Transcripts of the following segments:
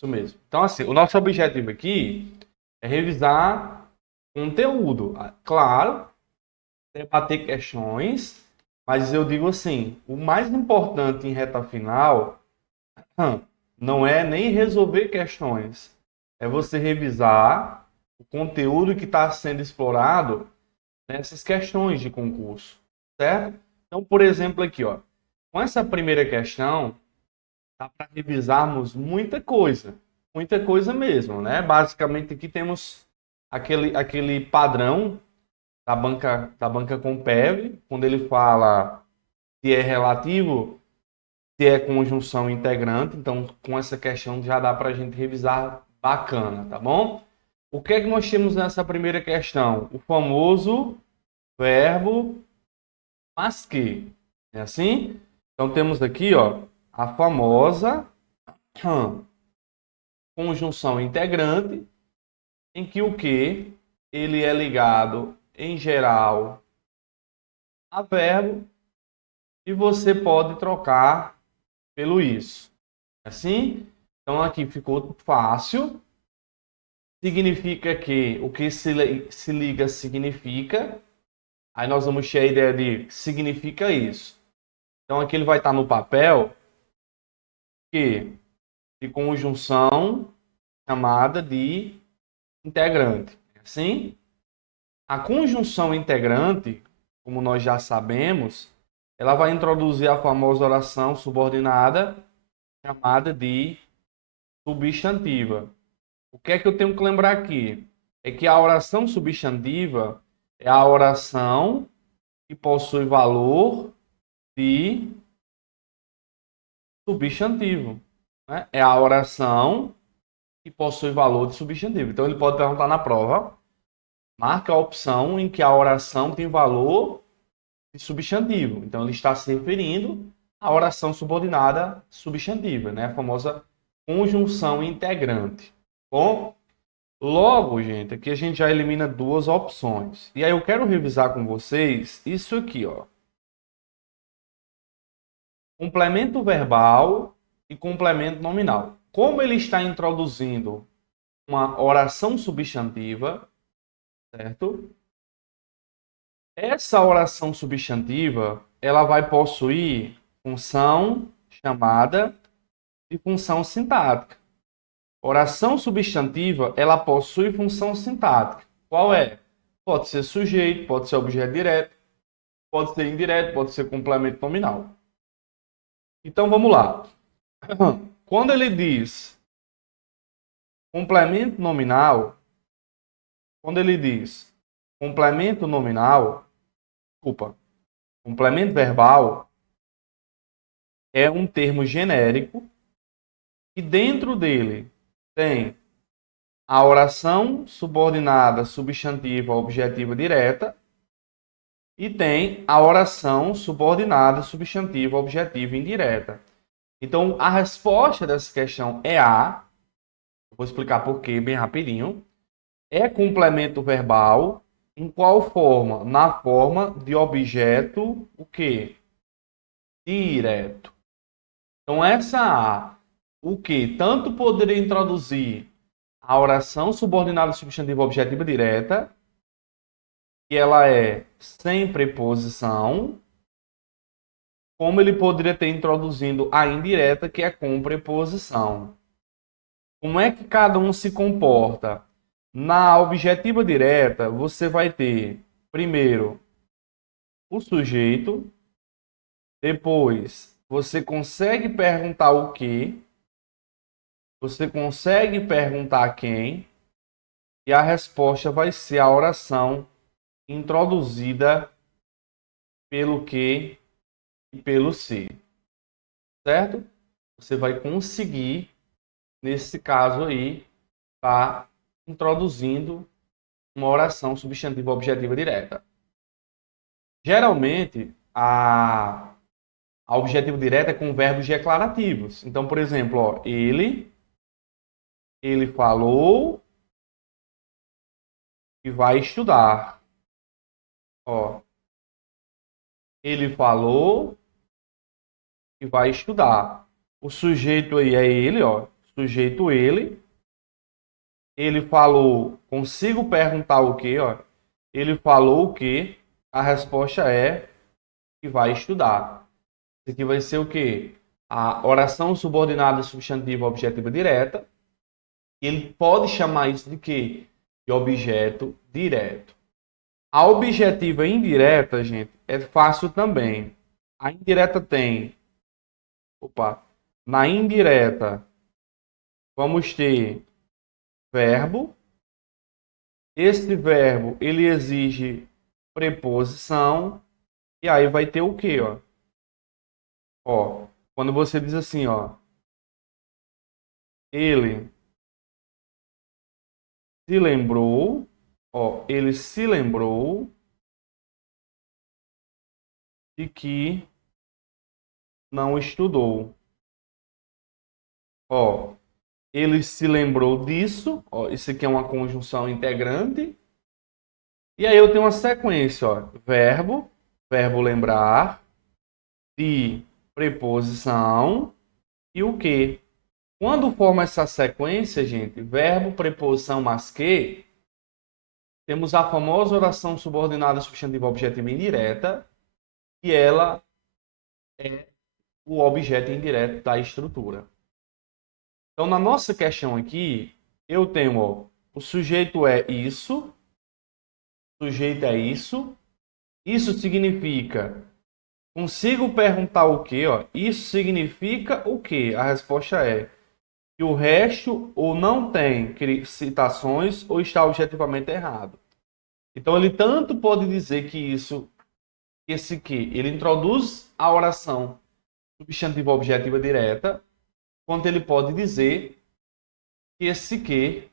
Isso mesmo. Então, assim, o nosso objetivo aqui é revisar conteúdo. Claro, debater questões, mas eu digo assim, o mais importante em reta final não é nem resolver questões, é você revisar o conteúdo que está sendo explorado nessas questões de concurso, certo? Então, por exemplo, aqui, ó, com essa primeira questão, dá para revisarmos muita coisa mesmo, né? Basicamente aqui temos aquele padrão da banca Compev, quando ele fala se é relativo, se é conjunção integrante, então com essa questão já dá para a gente revisar bacana, tá bom? O que é que nós temos nessa primeira questão? O famoso verbo mas que. É assim? Então temos aqui, ó, a famosa conjunção integrante, em que o que ele é ligado em geral a verbo e você pode trocar pelo isso. Assim? Então aqui ficou fácil. Significa que o que se liga significa. Aí nós vamos ter a ideia de significa isso. Então aqui ele vai estar no papel que de conjunção chamada de integrante. Assim, a conjunção integrante, como nós já sabemos, ela vai introduzir a famosa oração subordinada chamada de substantiva. O que é que eu tenho que lembrar aqui? É que a oração substantiva é a oração que possui valor de substantivo, né? É a oração que possui valor de substantivo. Então ele pode perguntar na prova, marca a opção em que a oração tem valor de substantivo. Então ele está se referindo à oração subordinada substantiva, né? A famosa conjunção integrante. Bom, logo, gente, aqui a gente já elimina duas opções. E aí eu quero revisar com vocês isso aqui, ó. Complemento verbal e complemento nominal. Como ele está introduzindo uma oração substantiva, certo? Essa oração substantiva, ela vai possuir função chamada de função sintática. Oração substantiva, ela possui função sintática. Qual é? Pode ser sujeito, pode ser objeto direto, pode ser indireto, pode ser complemento nominal. Então vamos lá. Quando ele diz complemento nominal, quando ele diz complemento nominal, desculpa, complemento verbal é um termo genérico e dentro dele tem a oração subordinada substantiva objetiva direta e tem a oração subordinada substantiva objetiva indireta. Então, a resposta dessa questão é A. Vou explicar por quê bem rapidinho. É complemento verbal em qual forma? Na forma de objeto o quê? Direto. Então, essa A, o que tanto poderia introduzir a oração subordinada substantiva objetiva direta, que ela é sem preposição, como ele poderia ter introduzindo a indireta, que é com preposição. Como é que cada um se comporta? Na objetiva direta, você vai ter, primeiro, o sujeito, depois, você consegue perguntar o que, você consegue perguntar quem, e a resposta vai ser a oração introduzida pelo que e pelo se, certo? Você vai conseguir, nesse caso aí, estar introduzindo uma oração substantiva objetiva direta. Geralmente, a objetivo direta é com verbos declarativos. Então, por exemplo, ó, ele falou que vai estudar. Ó, ele falou que vai estudar. O sujeito aí é ele, ó. O sujeito ele. Ele falou, consigo perguntar o quê, ó? Ele falou o quê? A resposta é que vai estudar. Isso aqui vai ser o quê? A oração subordinada substantiva objetiva direta. Ele pode chamar isso de quê? De objeto direto. A objetiva indireta, gente, é fácil também. A indireta tem... Opa! Na indireta, vamos ter verbo. Esse verbo, ele exige preposição. E aí vai ter o quê, ó? Ó, quando você diz assim, ó, ele se lembrou, ó, ele se lembrou de que não estudou. Ó, ele se lembrou disso, ó, isso aqui é uma conjunção integrante. E aí eu tenho uma sequência, ó, verbo, verbo lembrar, de preposição e o que? Quando forma essa sequência, gente, verbo, preposição, mas que, temos a famosa oração subordinada substantiva objetiva indireta, e ela é o objeto indireto da estrutura. Então, na nossa questão aqui, eu tenho, ó, o sujeito é isso, o sujeito é isso. Isso significa, consigo perguntar o quê? Ó? Isso significa o quê? A resposta é que o resto ou não tem citações ou está objetivamente errado. Então, ele tanto pode dizer que isso, esse que, ele introduz a oração substantiva objetiva direta, quanto ele pode dizer que esse que,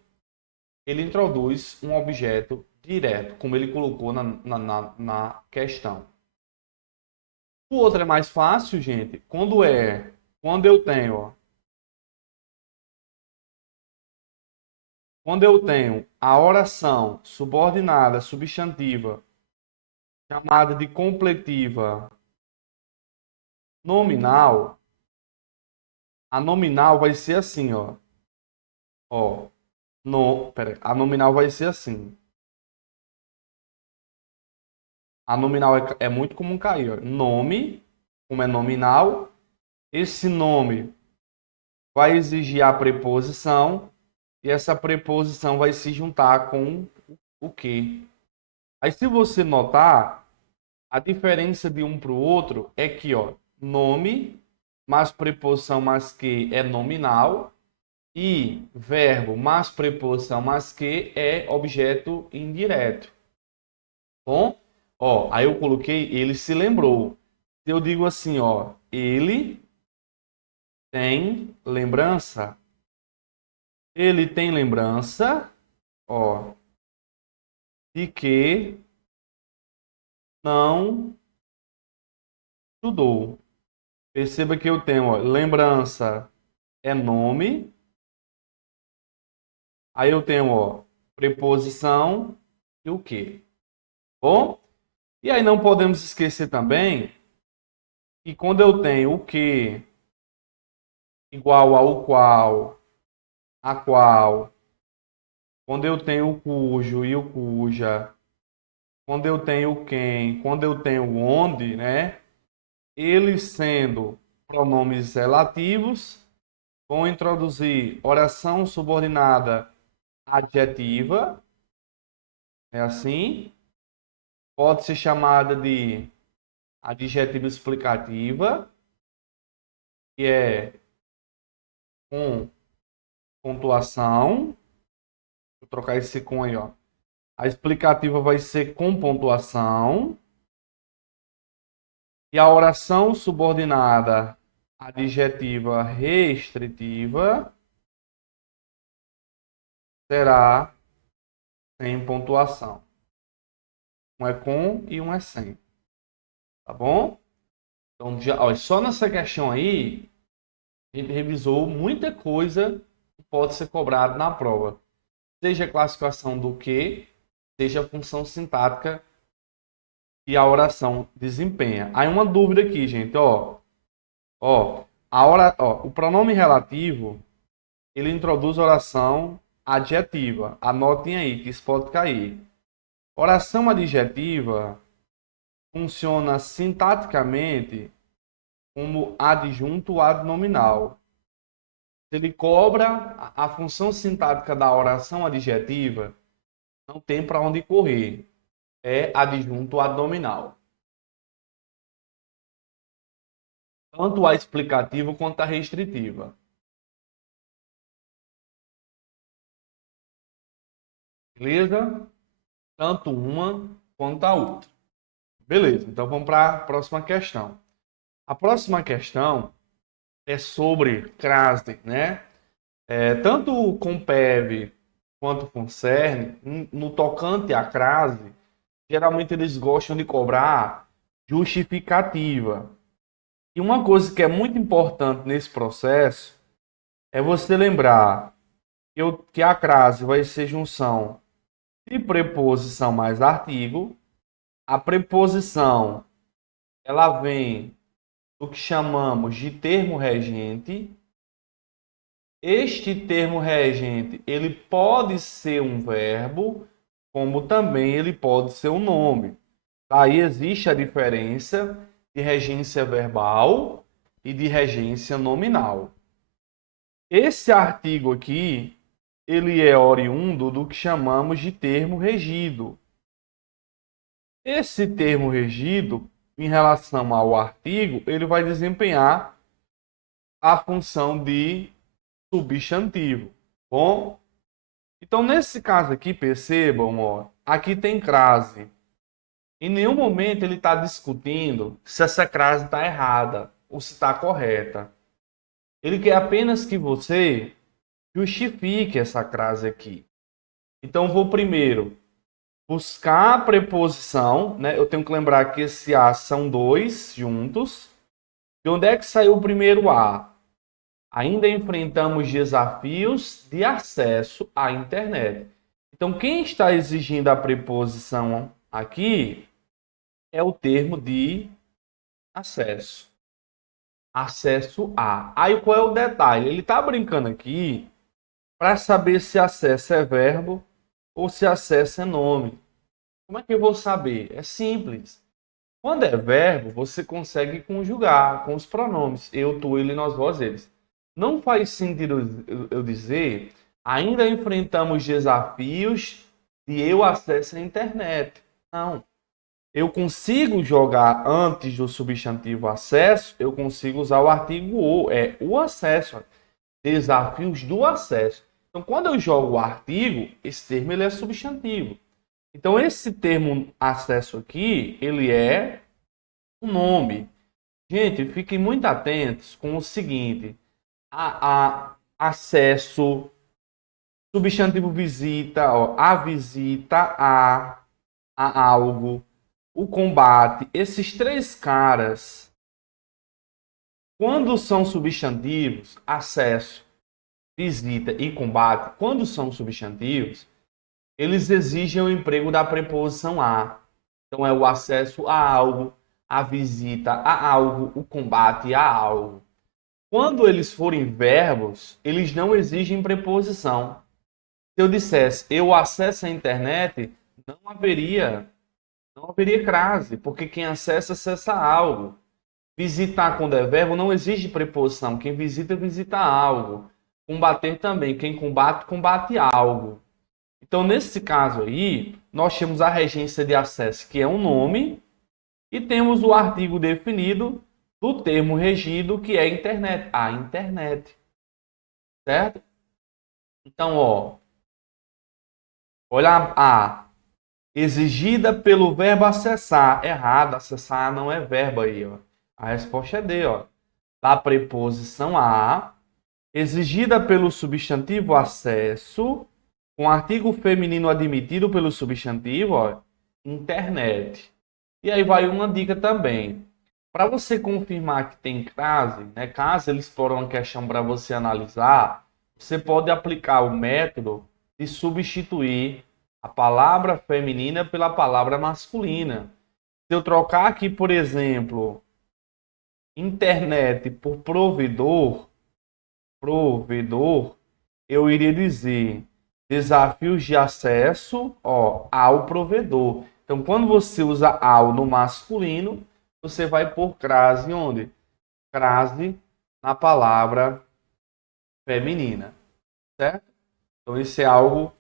ele introduz um objeto direto, como ele colocou na questão. O outro é mais fácil, gente, quando eu tenho, ó, quando eu tenho a oração subordinada substantiva chamada de completiva nominal, a nominal vai ser assim, ó. Ó, a nominal vai ser assim. A nominal é muito comum cair, ó. Nome, como é nominal, esse nome vai exigir a preposição e essa preposição vai se juntar com o que. Aí, se você notar, a diferença de um para o outro é que, ó, nome mais preposição mais que é nominal e verbo mais preposição mais que é objeto indireto. Bom, ó, aí eu coloquei ele se lembrou. Eu digo assim, ó, ele tem lembrança. Ele tem lembrança, ó, de que não estudou. Perceba que eu tenho, ó, lembrança é nome. Aí eu tenho, ó, preposição e o que. Bom? E aí não podemos esquecer também que quando eu tenho o que igual ao qual, a qual, quando eu tenho o cujo e o cuja, quando eu tenho o quem, quando eu tenho o onde, né? Eles sendo pronomes relativos, vão introduzir oração subordinada adjetiva, é assim, pode ser chamada de adjetiva explicativa, que é com pontuação. Vou trocar esse com aí, ó. A explicativa vai ser com pontuação. E a oração subordinada adjetiva restritiva será sem pontuação. Um é com e um é sem. Tá bom? Então, já, ó, só nessa questão aí, a gente revisou muita coisa que pode ser cobrado na prova. Seja a classificação do que, seja a função sintática que a oração desempenha. Aí uma dúvida aqui, gente, ó. Ó, o pronome relativo, ele introduz oração adjetiva. Anotem aí, que isso pode cair. Oração adjetiva funciona sintaticamente como adjunto adnominal. Ele cobra a função sintática da oração adjetiva, não tem para onde correr. É adjunto adnominal. Tanto a explicativa quanto a restritiva. Beleza? Tanto uma quanto a outra. Beleza, então vamos para a próxima questão. A próxima questão é sobre crase, né? Tanto o Compev quanto o Concerne, no tocante à crase, geralmente eles gostam de cobrar justificativa. E uma coisa que é muito importante nesse processo é você lembrar que a crase vai ser junção de preposição mais artigo. A preposição ela vem do que chamamos de termo regente. Este termo regente, ele pode ser um verbo, como também ele pode ser um nome. Aí existe a diferença de regência verbal e de regência nominal. Esse artigo aqui, ele é oriundo do que chamamos de termo regido. Esse termo regido, em relação ao artigo, ele vai desempenhar a função de substantivo. Bom, então nesse caso aqui, percebam, ó, aqui tem crase. Em nenhum momento ele está discutindo se essa crase está errada ou se está correta. Ele quer apenas que você justifique essa crase aqui. Então vou primeiro buscar a preposição, né? Eu tenho que lembrar que esse A são dois juntos. De onde é que saiu o primeiro A? Ainda enfrentamos desafios de acesso à internet. Então, quem está exigindo a preposição aqui é o termo de acesso. Acesso a. Aí, qual é o detalhe? Ele está brincando aqui para saber se acesso é verbo ou se acesso é nome. Como é que eu vou saber? É simples. Quando é verbo, você consegue conjugar com os pronomes eu, tu, ele, nós, vós, eles. Não faz sentido eu dizer, ainda enfrentamos desafios de eu acesso à internet. Não. Eu consigo jogar antes do substantivo acesso, eu consigo usar o artigo o acesso. Desafios do acesso. Então, quando eu jogo o artigo, esse termo ele é substantivo. Então, esse termo acesso aqui, ele é um nome. Gente, fiquem muito atentos com o seguinte. A acesso, substantivo visita, ó, a visita a algo, o combate. Esses três caras, quando são substantivos, acesso, visita e combate, quando são substantivos, eles exigem o emprego da preposição a. Então é o acesso a algo, a visita a algo, o combate a algo. Quando eles forem verbos, eles não exigem preposição. Se eu dissesse eu acesso a internet, não haveria crase, porque quem acessa algo. Visitar quando é verbo não exige preposição. Quem visita, visita algo. Combater também. Quem combate, combate algo. Então, nesse caso aí, nós temos a regência de acesso, que é um nome, e temos o artigo definido do termo regido, que é internet. A internet. Certo? Então, ó, olha a exigida pelo verbo acessar. Errado, acessar não é verbo aí, ó. A resposta é D, ó. Da preposição a, exigida pelo substantivo acesso, com artigo feminino admitido pelo substantivo, ó, internet. E aí vai uma dica também. Para você confirmar que tem crase, né, caso eles forem uma questão para você analisar, você pode aplicar o método de substituir a palavra feminina pela palavra masculina. Se eu trocar aqui, por exemplo, internet por provedor, eu iria dizer desafios de acesso, ó, ao provedor. Então, quando você usa ao no masculino, você vai pôr crase onde? Crase na palavra feminina, certo? Então, isso é algo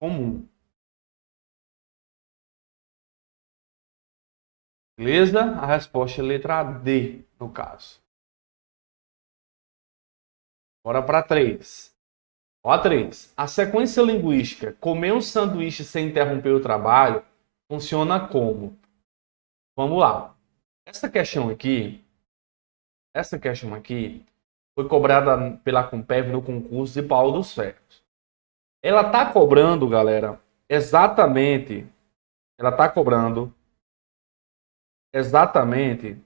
comum. Beleza? A resposta é letra D, no caso. Bora para 3. Ó, a 3. A sequência linguística comer um sanduíche sem interromper o trabalho funciona como? Vamos lá. Essa questão aqui foi cobrada pela Compev no concurso de Paulo dos Ferros. Ela tá cobrando, galera, ela tá cobrando exatamente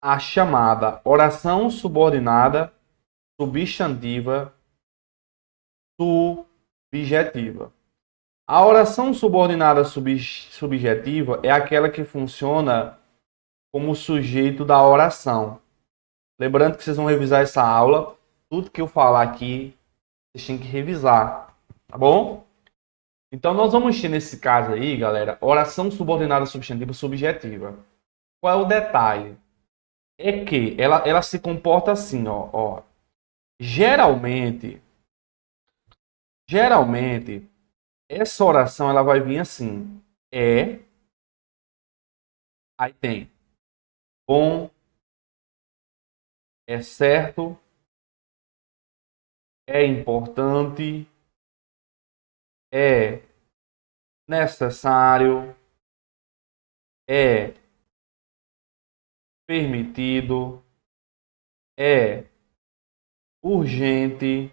a chamada oração subordinada substantiva subjetiva. A oração subordinada subjetiva é aquela que funciona como sujeito da oração. Lembrando que vocês vão revisar essa aula, tudo que eu falar aqui, vocês têm que revisar, tá bom? Então nós vamos ter nesse caso aí, galera, oração subordinada substantiva subjetiva. Qual é o detalhe? É que ela se comporta assim, ó. Geralmente, essa oração ela vai vir assim. Aí tem bom, é certo, é importante, é necessário, é permitido, é urgente,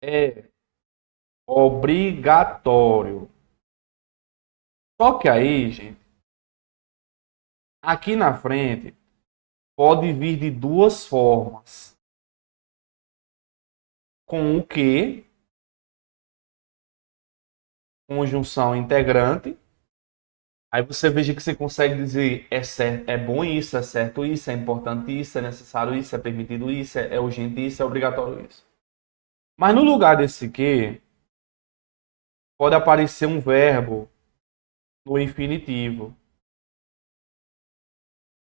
é obrigatório. Só que aí, gente, aqui na frente pode vir de duas formas. Com o que, conjunção integrante. Aí você veja que você consegue dizer é certo, é bom isso, é certo isso, é importante isso, é necessário isso, é permitido isso, é urgente isso, é obrigatório isso. Mas no lugar desse que, pode aparecer um verbo no infinitivo.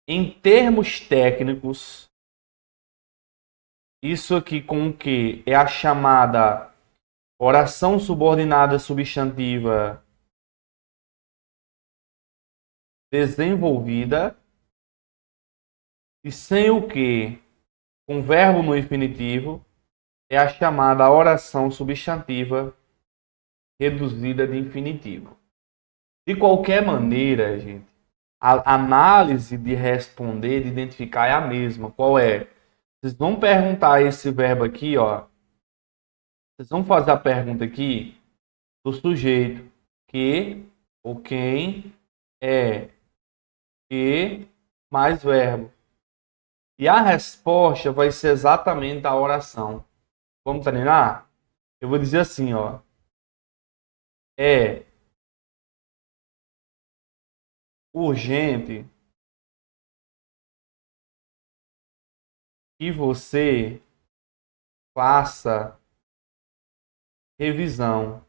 Em termos técnicos, isso aqui com o que é a chamada oração subordinada substantiva desenvolvida, e sem o que, com verbo no infinitivo, é a chamada oração substantiva reduzida de infinitivo. De qualquer maneira, gente, a análise de responder, de identificar é a mesma. Qual é? Vocês vão perguntar esse verbo aqui, ó. Vocês vão fazer a pergunta aqui do sujeito que ou quem é que mais verbo. E a resposta vai ser exatamente a oração. Vamos treinar? Eu vou dizer assim, ó. É urgente que você faça revisão.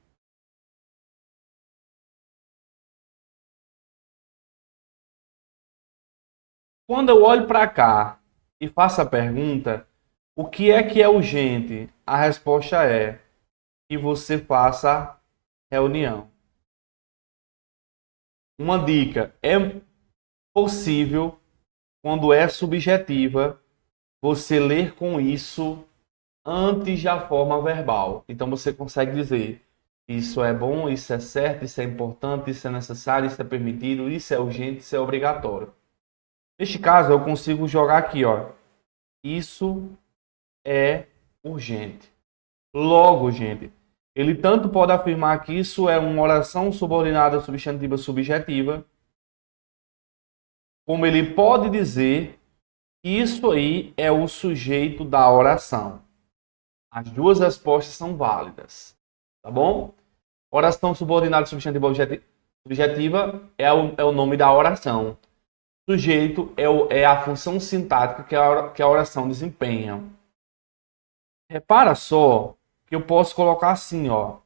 Quando eu olho para cá e faço a pergunta, o que é urgente? A resposta é que você faça reunião. Uma dica: é possível, quando é subjetiva, você ler com isso antes da forma verbal. Então você consegue dizer: isso é bom, isso é certo, isso é importante, isso é necessário, isso é permitido, isso é urgente, isso é obrigatório. Neste caso, eu consigo jogar aqui, ó. Isso é urgente. Logo, gente, ele tanto pode afirmar que isso é uma oração subordinada substantiva subjetiva, como ele pode dizer que isso aí é o sujeito da oração. As duas respostas são válidas, tá bom? Oração subordinada substantiva subjetiva é o nome da oração. Sujeito é a função sintática que a oração desempenha. Repara só que eu posso colocar assim, ó.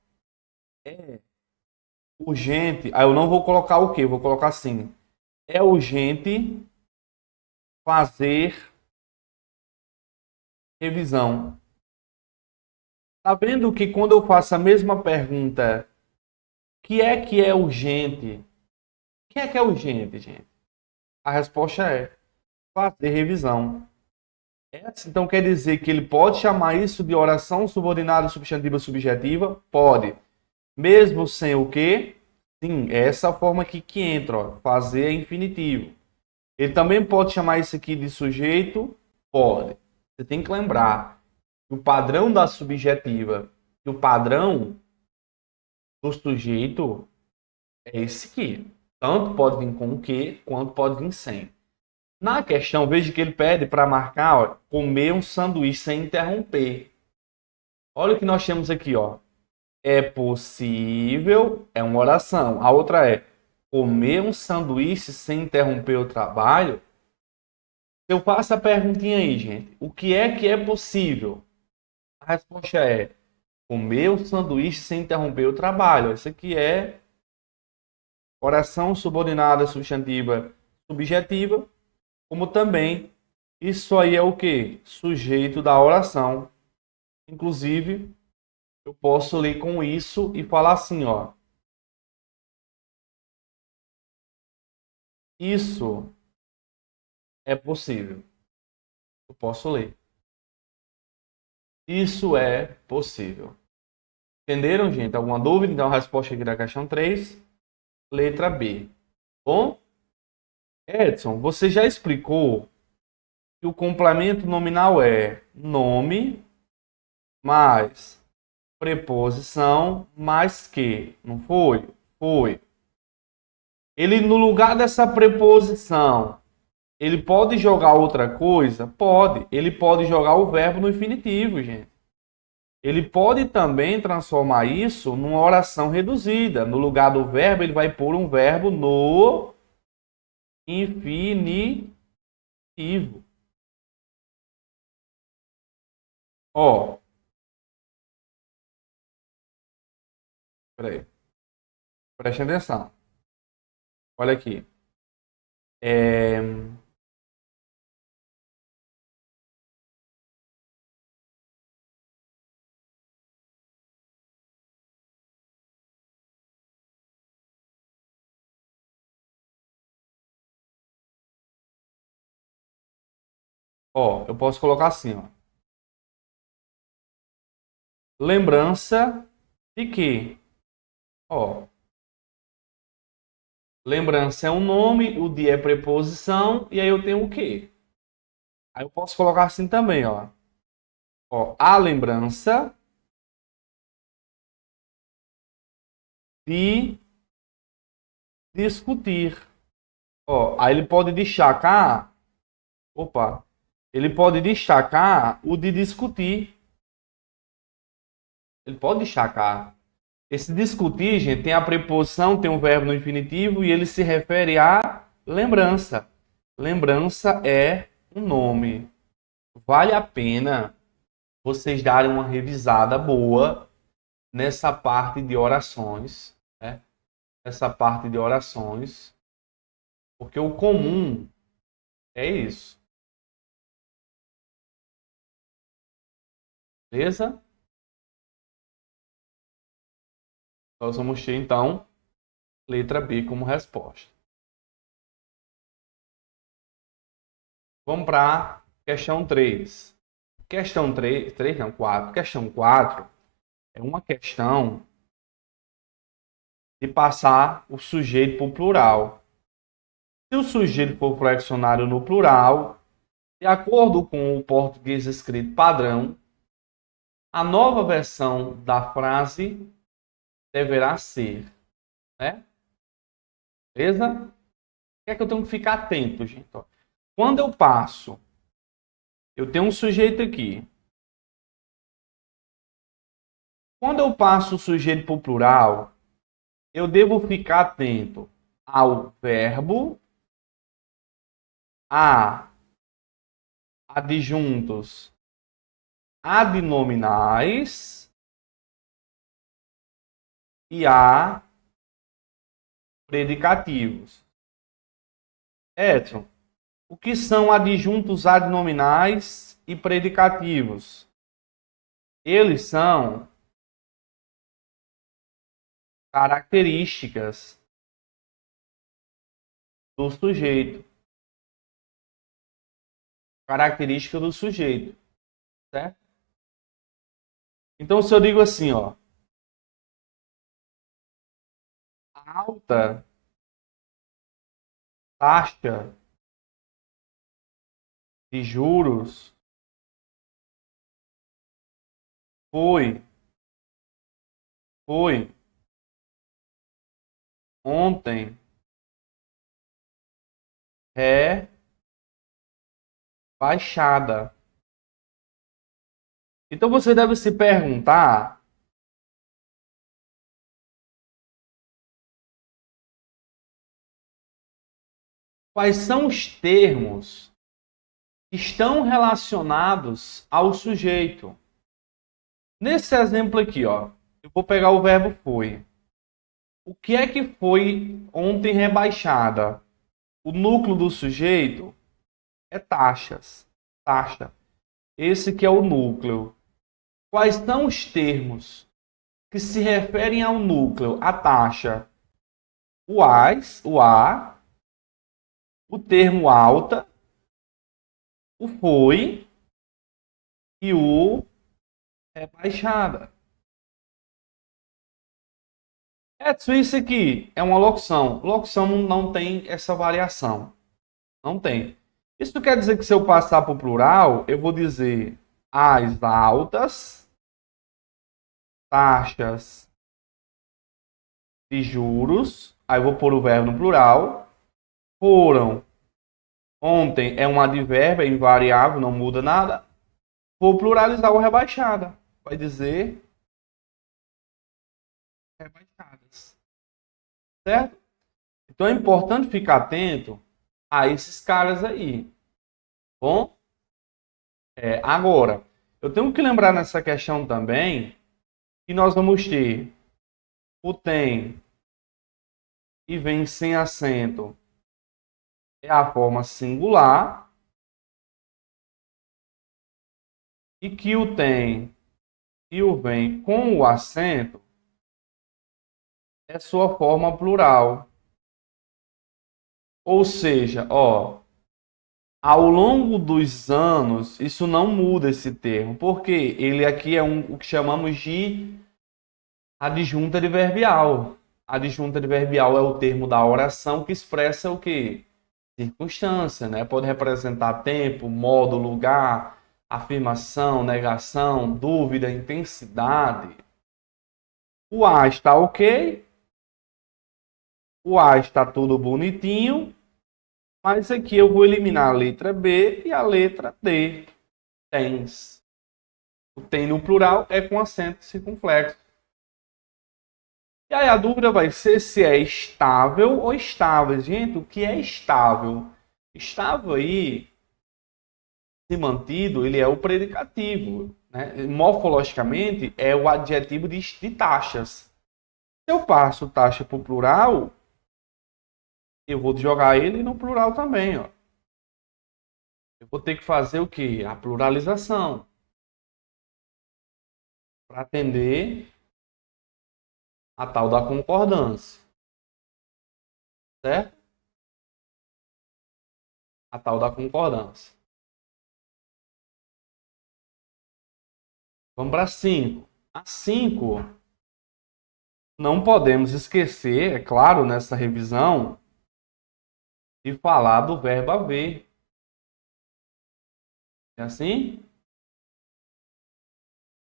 É urgente. Aí eu não vou colocar o quê? Eu vou colocar assim. É urgente fazer revisão. Tá vendo que quando eu faço a mesma pergunta, que é urgente? O que é urgente, gente? A resposta é fazer revisão. Então quer dizer que ele pode chamar isso de oração subordinada substantiva subjetiva? Pode. Mesmo sem o quê? Sim, é essa forma aqui que entra, ó, fazer é infinitivo. Ele também pode chamar isso aqui de sujeito? Pode. Você tem que lembrar que o padrão da subjetiva e o padrão do sujeito é esse aqui. Tanto pode vir com o que, quanto pode vir sem. Na questão, veja que ele pede para marcar, ó, comer um sanduíche sem interromper. Olha o que nós temos aqui, ó. É possível, é uma oração. A outra é comer um sanduíche sem interromper o trabalho. Eu faço a perguntinha aí, gente. O que é possível? A resposta é comer um sanduíche sem interromper o trabalho. Isso aqui é oração subordinada substantiva subjetiva, como também isso aí é o que? Sujeito da oração. Inclusive, eu posso ler com isso e falar assim, ó. Isso é possível. Eu posso ler. Isso é possível. Entenderam, gente? Alguma dúvida? Então, a resposta aqui da questão 3, letra B. Bom, Edson, você já explicou que o complemento nominal é nome mais preposição mais que. Não foi? Foi. Ele, no lugar dessa preposição, ele pode jogar outra coisa? Pode. Ele pode jogar o verbo no infinitivo, gente. Ele pode também transformar isso numa oração reduzida. No lugar do verbo, ele vai pôr um verbo no infinitivo. Ó, peraí. Preste atenção. Olha aqui. É... Ó, eu posso colocar assim, ó. Lembrança de quê? Ó, lembrança é um nome, o de é preposição, e aí eu tenho o quê? Aí eu posso colocar assim também, ó. Ó, a lembrança de discutir. Ó, aí ele pode destacar, opa, ele pode destacar o de discutir. Ele pode destacar. Esse discutir, gente, tem a preposição, tem um verbo no infinitivo e ele se refere à lembrança. Lembrança é um nome. Vale a pena vocês darem uma revisada boa nessa parte de orações, né? Essa parte de orações, porque o comum é isso, beleza? Nós vamos ter então letra B como resposta. Vamos para a questão 3. Questão 3, 3 não, 4. Questão 4 é uma questão de passar o sujeito para o plural. Se o sujeito for flexionário no plural, de acordo com o português escrito padrão, a nova versão da frase deverá ser, né? Beleza? O que é que eu tenho que ficar atento, gente? Quando eu passo, eu tenho um sujeito aqui. Quando eu passo o sujeito para o plural, eu devo ficar atento ao verbo, a adjuntos adnominais e há predicativos. Edson, o que são adjuntos adnominais e predicativos? Eles são características do sujeito. Característica do sujeito, certo? Então, se eu digo assim, ó, alta taxa de juros foi ontem rebaixada. Então você deve se perguntar quais são os termos que estão relacionados ao sujeito. Nesse exemplo aqui, ó, eu vou pegar o verbo foi. O que é que foi ontem rebaixada? O núcleo do sujeito é taxas. Taxa. Esse que é o núcleo. Quais são os termos que se referem ao núcleo, à taxa? O AS, o A, o termo alta, o foi e o rebaixada. Edson, isso aqui é uma locução. Locução não tem essa variação. Não tem. Isso quer dizer que se eu passar para o plural, eu vou dizer as altas taxas de juros, aí eu vou pôr o verbo no plural, foram. Ontem é um advérbio, é invariável, não muda nada. Vou pluralizar o rebaixada. Vai dizer rebaixadas. Certo? Então é importante ficar atento a esses caras aí. Bom? Agora, eu tenho que lembrar nessa questão também que nós vamos ter o tem e vem sem acento. É a forma singular. E que o tem e o vem com o acento é sua forma plural. Ou seja, ó, ao longo dos anos, isso não muda esse termo, porque ele aqui é o que chamamos de adjunta adverbial. Adjunta adverbial é o termo da oração que expressa o quê? Circunstância, né? Pode representar tempo, modo, lugar, afirmação, negação, dúvida, intensidade. O A está ok, o A está tudo bonitinho, mas aqui eu vou eliminar a letra B e a letra D. Tens. O tem no plural é com acento circunflexo. E aí a dúvida vai ser se é estável ou estável. Gente, o que é estável? Estável aí, se mantido, ele é o predicativo. Né? Morfologicamente, é o adjetivo de taxas. Se eu passo taxa para o plural, eu vou jogar ele no plural também. Ó. Eu vou ter que fazer o quê? A pluralização. Para atender a tal da concordância. Certo? A tal da concordância. Vamos para 5. A 5, não podemos esquecer, é claro, nessa revisão, de falar do verbo haver. É assim?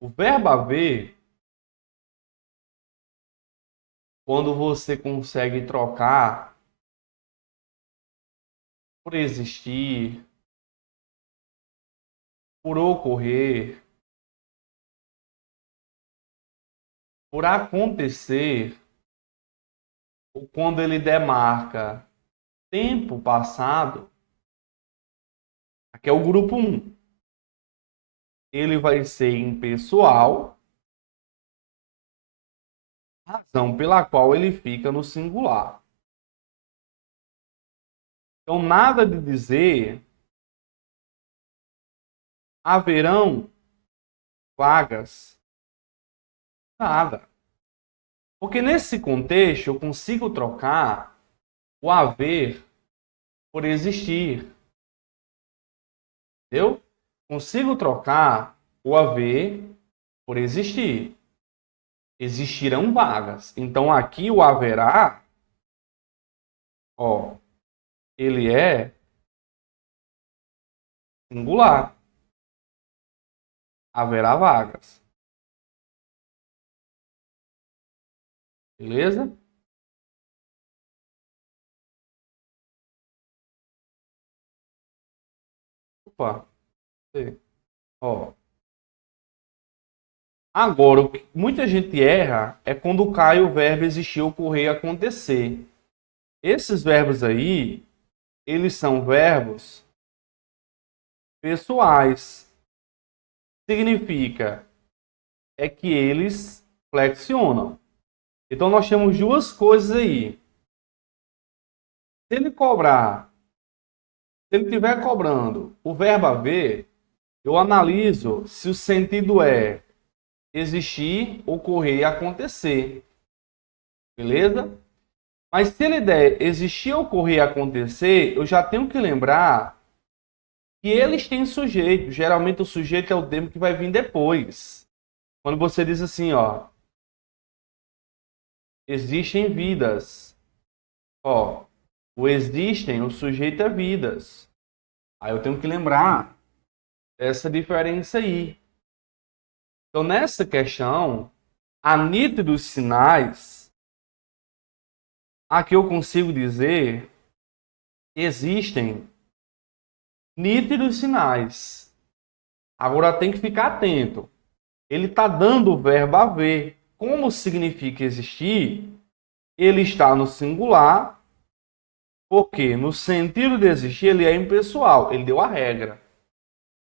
O verbo haver, quando você consegue trocar por existir, por ocorrer, por acontecer, ou quando ele demarca tempo passado, aqui é o grupo 1. ele vai ser impessoal, razão pela qual ele fica no singular. Então, nada de dizer haverão vagas, nada. Porque nesse contexto eu consigo trocar o haver por existir. Entendeu? Consigo trocar o haver por existir. Existirão vagas. Então aqui o haverá, ó, ele é singular. Haverá vagas. Beleza? Opa. Ó. Agora, o que muita gente erra é quando cai o verbo existir, ocorrer, acontecer. Esses verbos aí, eles são verbos pessoais. Significa é que eles flexionam. Então nós temos duas coisas aí. Se ele cobrar, se ele estiver cobrando o verbo haver, eu analiso se o sentido é existir, ocorrer e acontecer. Beleza? Mas se ele der existir, ocorrer e acontecer, eu já tenho que lembrar que eles têm sujeito. Geralmente o sujeito é o termo que vai vir depois. Quando você diz assim, ó, existem vidas. Ó, o existem, o sujeito é vidas. Aí eu tenho que lembrar essa diferença aí. Então, nessa questão, a nítidos sinais, aqui eu consigo dizer, existem nítidos sinais. Agora tem que ficar atento. Ele está dando o verbo haver. Como significa existir? Ele está no singular, porque no sentido de existir ele é impessoal. Ele deu a regra.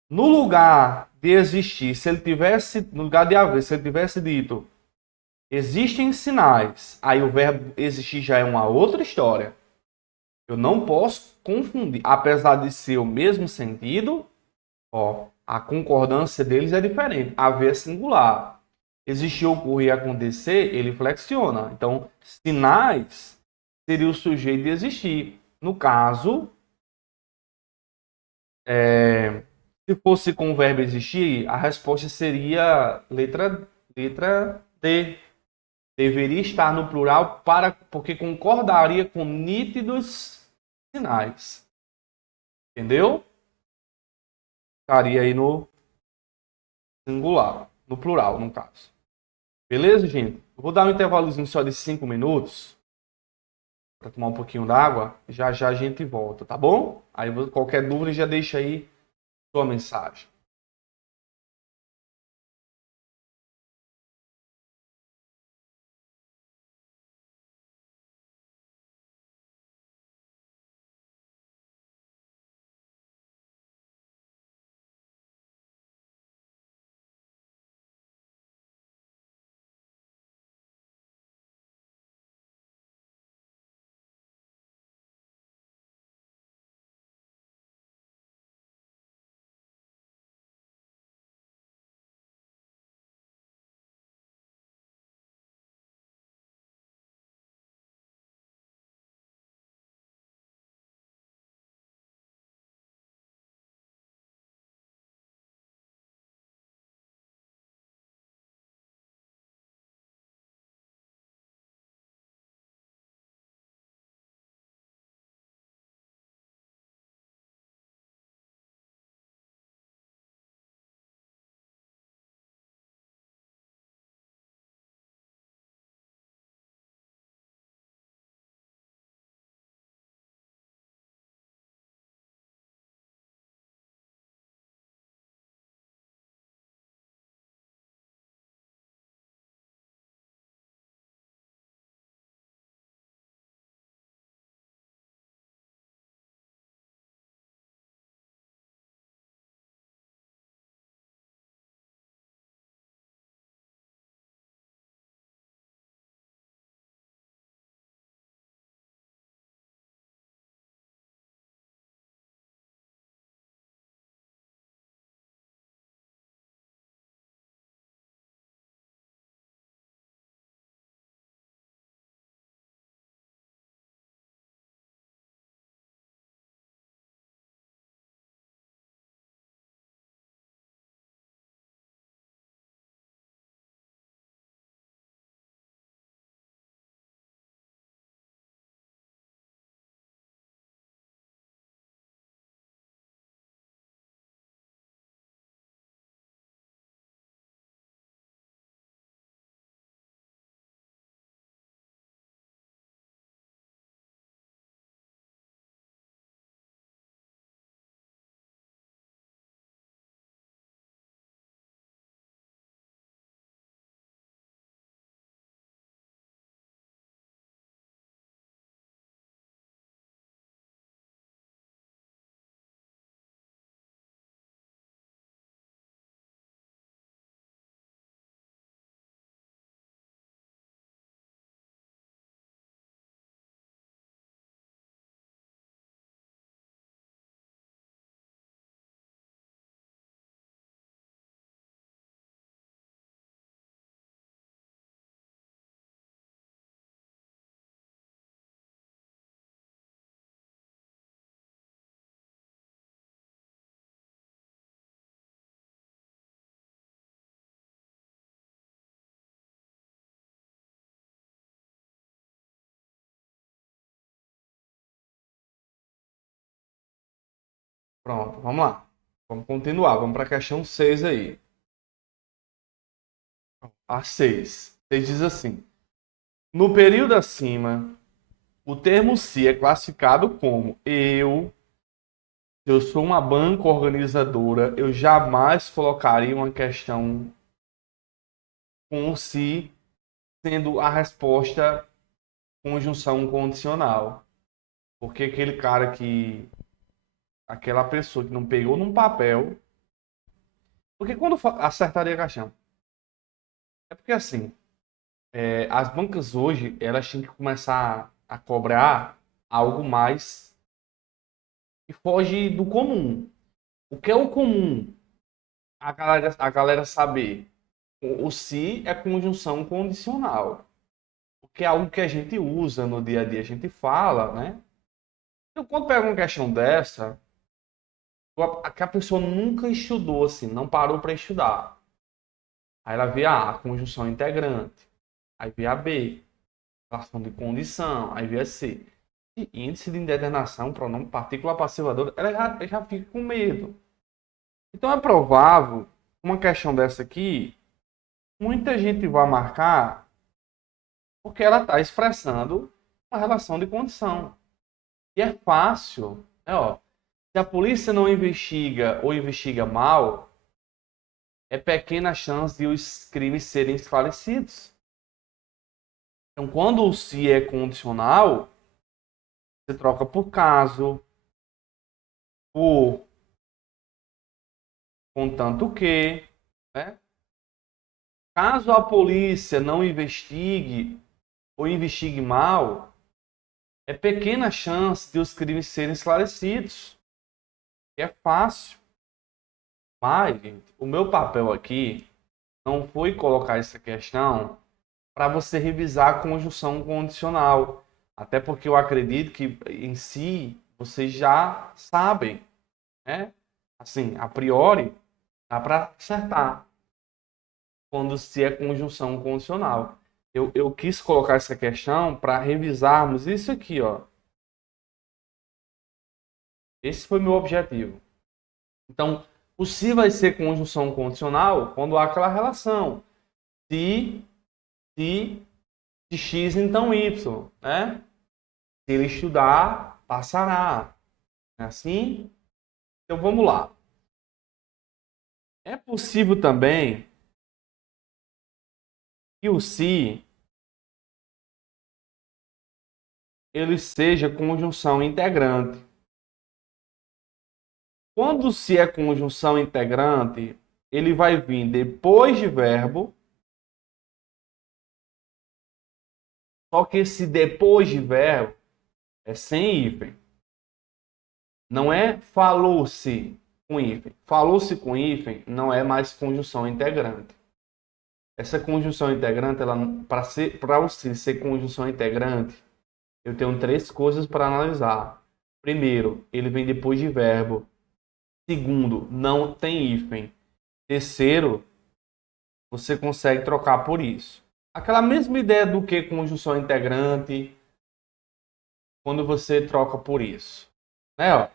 No lugar de existir, se ele tivesse, no lugar de haver, se ele tivesse dito existem sinais, aí o verbo existir já é uma outra história. Eu não posso confundir, apesar de ser o mesmo sentido, ó, a concordância deles é diferente. Haver é singular. Existir, ocorrer e acontecer, ele flexiona. Então, sinais seria o sujeito de existir. No caso, se fosse com o verbo existir, a resposta seria letra D. Deveria estar no plural porque concordaria com nítidos sinais. Entendeu? Estaria aí no singular, no plural, no caso. Beleza, gente? Eu vou dar um intervalozinho só de 5 minutos para tomar um pouquinho d'água. Já já a gente volta, tá bom? Aí qualquer dúvida já deixa aí sua mensagem. Pronto, vamos lá. Vamos continuar. Vamos para a questão 6 aí. A 6. 6 diz assim: no período acima, o termo se é classificado como se eu sou uma banca organizadora, eu jamais colocaria uma questão com o se sendo a resposta conjunção condicional. Porque aquela pessoa que não pegou num papel, porque quando acertaria a questão? É porque assim, as bancas hoje, elas têm que começar a cobrar algo mais que foge do comum. O que é o comum? A galera saber. O se é conjunção condicional. O que é algo que a gente usa no dia a dia, a gente fala, né? Então, quando pega uma questão dessa, que a pessoa nunca estudou assim, não parou para estudar. Aí ela vê a conjunção integrante. Aí vê a B, relação de condição. Aí vê a C. E índice de indeterminação, pronome partícula passivadora, ela já fica com medo. Então é provável, uma questão dessa aqui, muita gente vai marcar porque ela está expressando uma relação de condição. E é fácil, ó, se a polícia não investiga ou investiga mal, é pequena a chance de os crimes serem esclarecidos. Então, quando o se é condicional, você troca por caso, por contanto que, né? Caso a polícia não investigue ou investigue mal, é pequena a chance de os crimes serem esclarecidos. É fácil. Mas, gente, o meu papel aqui não foi colocar essa questão para você revisar a conjunção condicional. Até porque eu acredito que em si vocês já sabem, né? Assim, a priori, dá para acertar quando se é conjunção condicional. Eu quis colocar essa questão para revisarmos isso aqui, ó. Esse foi meu objetivo. Então, o se vai ser conjunção condicional quando há aquela relação. Se, se, de x, então y, né? Se ele estudar, passará. É assim? Então, vamos lá. É possível também que o se ele seja conjunção integrante. Quando se é conjunção integrante, ele vai vir depois de verbo. Só que esse depois de verbo é sem hífen. Não é falou-se com hífen. Falou-se com hífen não é mais conjunção integrante. Essa conjunção integrante, para o se ser conjunção integrante, eu tenho três coisas para analisar. Primeiro, ele vem depois de verbo. Segundo, não tem hífen. Terceiro, você consegue trocar por isso. Aquela mesma ideia do que conjunção integrante, quando você troca por isso. Né, ó?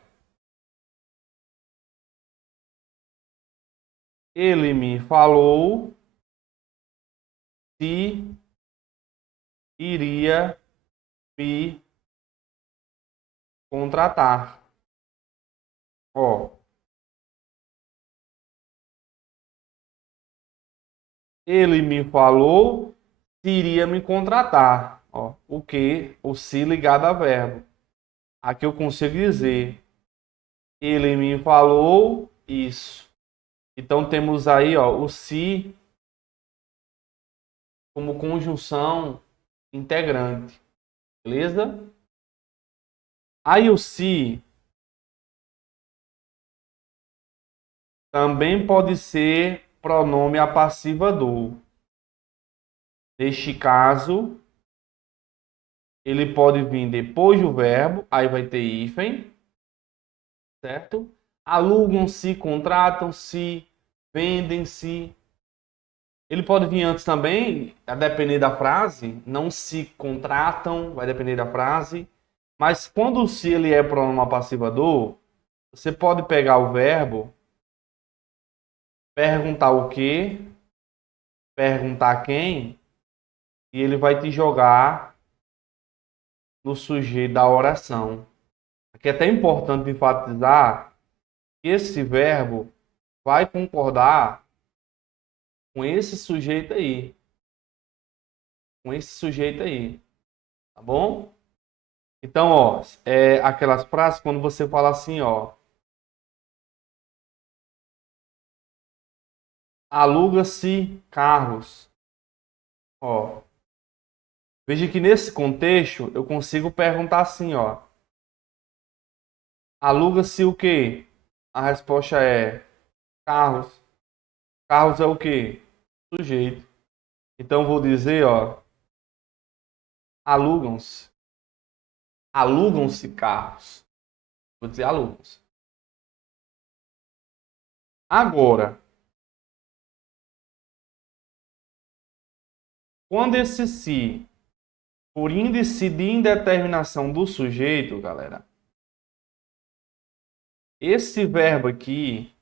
Ele me falou se iria me contratar. Ó, ele me falou se iria me contratar. Ó, o que? O se ligado a verbo. Aqui eu consigo dizer, ele me falou isso. Então temos aí, ó, o se como conjunção integrante. Beleza? Aí o se também pode ser pronome apassivador. Neste caso, ele pode vir depois do verbo, aí vai ter hífen, certo? Alugam-se, contratam-se, vendem-se. Ele pode vir antes também, a depender da frase. Não se contratam, vai depender da frase. Mas quando o se ele é pronome apassivador, Você pode pegar o verbo, perguntar o quê, perguntar quem, e ele vai te jogar no sujeito da oração. Aqui é até importante enfatizar que esse verbo vai concordar com esse sujeito aí. Com esse sujeito aí. Tá bom? Então, ó, aquelas frases quando você fala assim, ó. Aluga-se carros. Ó, veja que nesse contexto eu consigo perguntar assim, ó. Aluga-se o quê? A resposta é carros. Carros é o quê? Sujeito. Então eu vou dizer, ó, alugam-se. Alugam-se carros. Vou dizer alugam-se. Agora, quando esse se por índice de indeterminação do sujeito, galera, esse verbo aqui,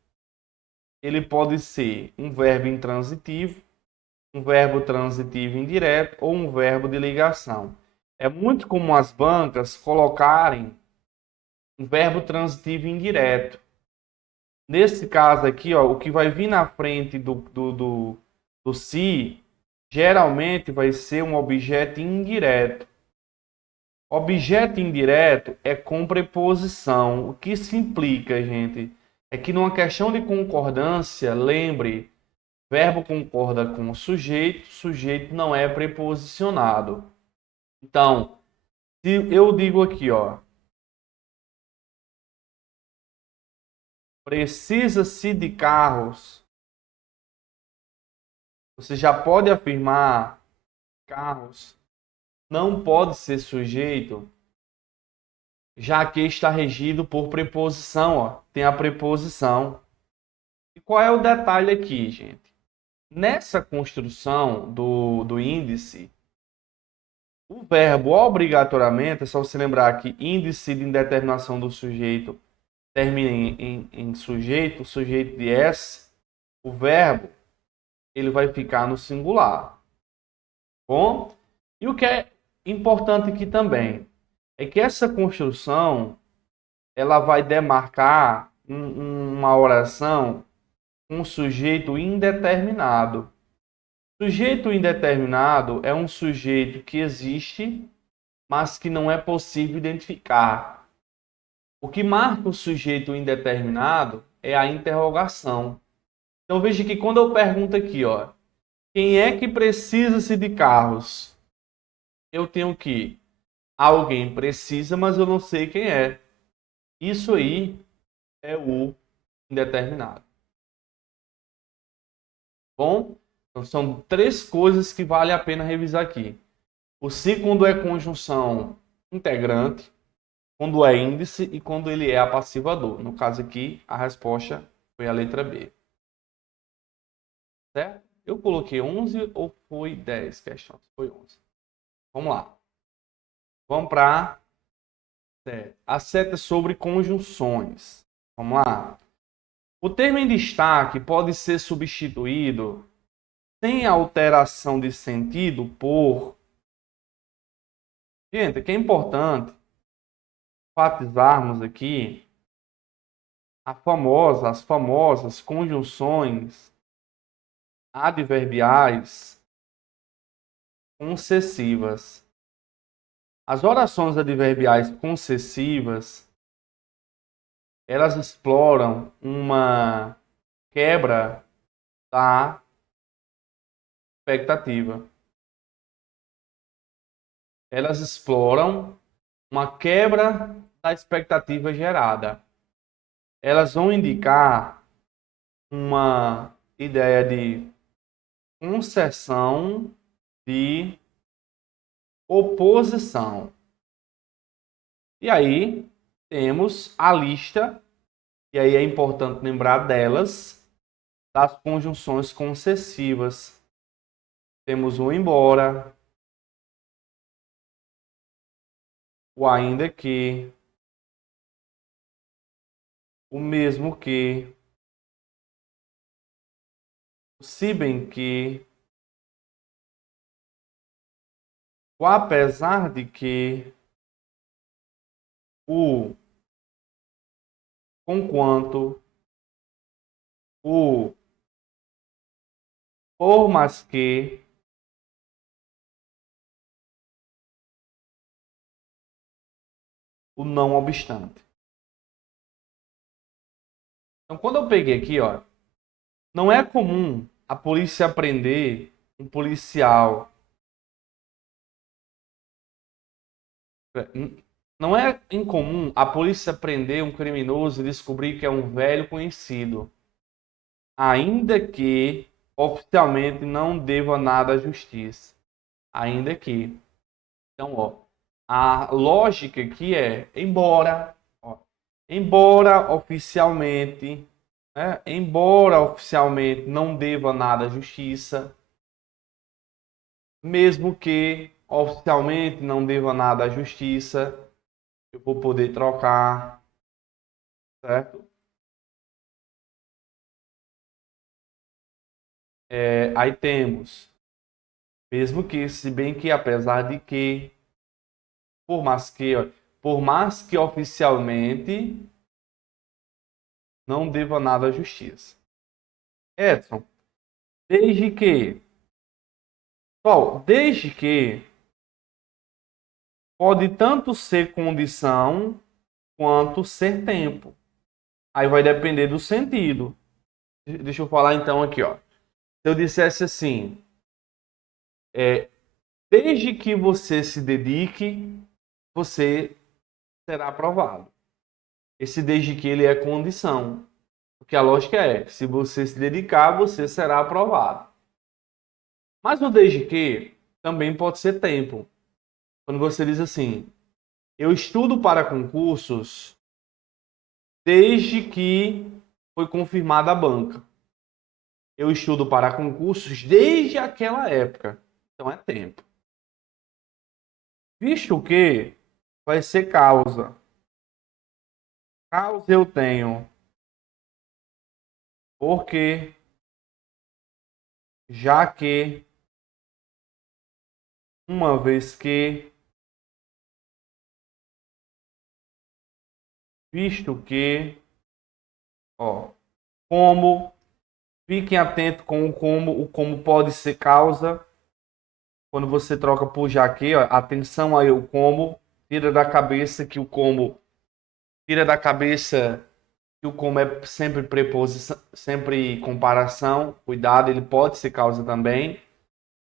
ele pode ser um verbo intransitivo, um verbo transitivo indireto ou um verbo de ligação. É muito comum as bancas colocarem um verbo transitivo indireto. Nesse caso aqui, ó, o que vai vir na frente do se, geralmente vai ser um objeto indireto. Objeto indireto é com preposição. O que isso implica, gente? É que numa questão de concordância, lembre, verbo concorda com o sujeito, sujeito não é preposicionado. Então, se eu digo aqui, ó, precisa-se de carros, você já pode afirmar carros não pode ser sujeito, já que está regido por preposição, ó, tem a preposição. E qual é o detalhe aqui, gente? Nessa construção do índice, o verbo obrigatoriamente, é só você lembrar que índice de indeterminação do sujeito termina em sujeito, sujeito de S, o verbo ele vai ficar no singular. Bom? E o que é importante aqui também é que essa construção ela vai demarcar uma oração com um sujeito indeterminado. Sujeito indeterminado é um sujeito que existe, mas que não é possível identificar. O que marca o sujeito indeterminado é a interrogação. Então veja que quando eu pergunto aqui, ó, quem é que precisa-se de carros? Eu tenho que alguém precisa, mas eu não sei quem é. Isso aí é o indeterminado. Bom, então são três coisas que vale a pena revisar aqui. O se quando é conjunção integrante, quando é índice e quando ele é apassivador. No caso aqui, a resposta foi a letra B. Certo? Eu coloquei 11 ou foi 10 questões? Foi 11. Vamos lá. Vamos para a seta sobre conjunções. Vamos lá. O termo em destaque pode ser substituído sem alteração de sentido por... Gente, aqui é importante enfatizarmos aqui as famosas conjunções adverbiais concessivas. As orações adverbiais concessivas, elas exploram uma quebra da expectativa. Elas exploram uma quebra da expectativa gerada. Elas vão indicar uma ideia de concessão de oposição. E aí temos a lista, e aí é importante lembrar delas, das conjunções concessivas. Temos o embora, o ainda que, o mesmo que, se bem que, o apesar de que, o conquanto, o por mais que, o não obstante. Então, quando eu peguei aqui, ó, não é comum a polícia prender um policial. Não é incomum a polícia prender um criminoso e descobrir que é um velho conhecido, ainda que oficialmente não deva nada à justiça. Ainda que. Então, ó, a lógica aqui é, embora oficialmente, né, embora oficialmente não deva nada à justiça, mesmo que oficialmente não deva nada à justiça, eu vou poder trocar, certo? Aí temos, mesmo que, se bem que, apesar de que, por mais que, ó, por mais que oficialmente não deva nada à justiça. Edson, desde que, desde que pode tanto ser condição quanto ser tempo. Aí vai depender do sentido. Deixa eu falar então aqui, ó. Se eu dissesse assim, é, desde que você se dedique, você será aprovado. Esse desde que ele é condição. Porque a lógica é, se você se dedicar, você será aprovado. Mas o desde que também pode ser tempo. Quando você diz assim, eu estudo para concursos desde que foi confirmada a banca. Eu estudo para concursos desde aquela época. Então é tempo. Visto que vai ser causa. Causa eu tenho. Porque, já que, uma vez que, visto que, ó, como, fiquem atentos com o como pode ser causa. Quando você troca por já que, ó, atenção aí o como, tira da cabeça que o como, tira da cabeça que o como é sempre preposição, sempre comparação, cuidado, ele pode ser causa também.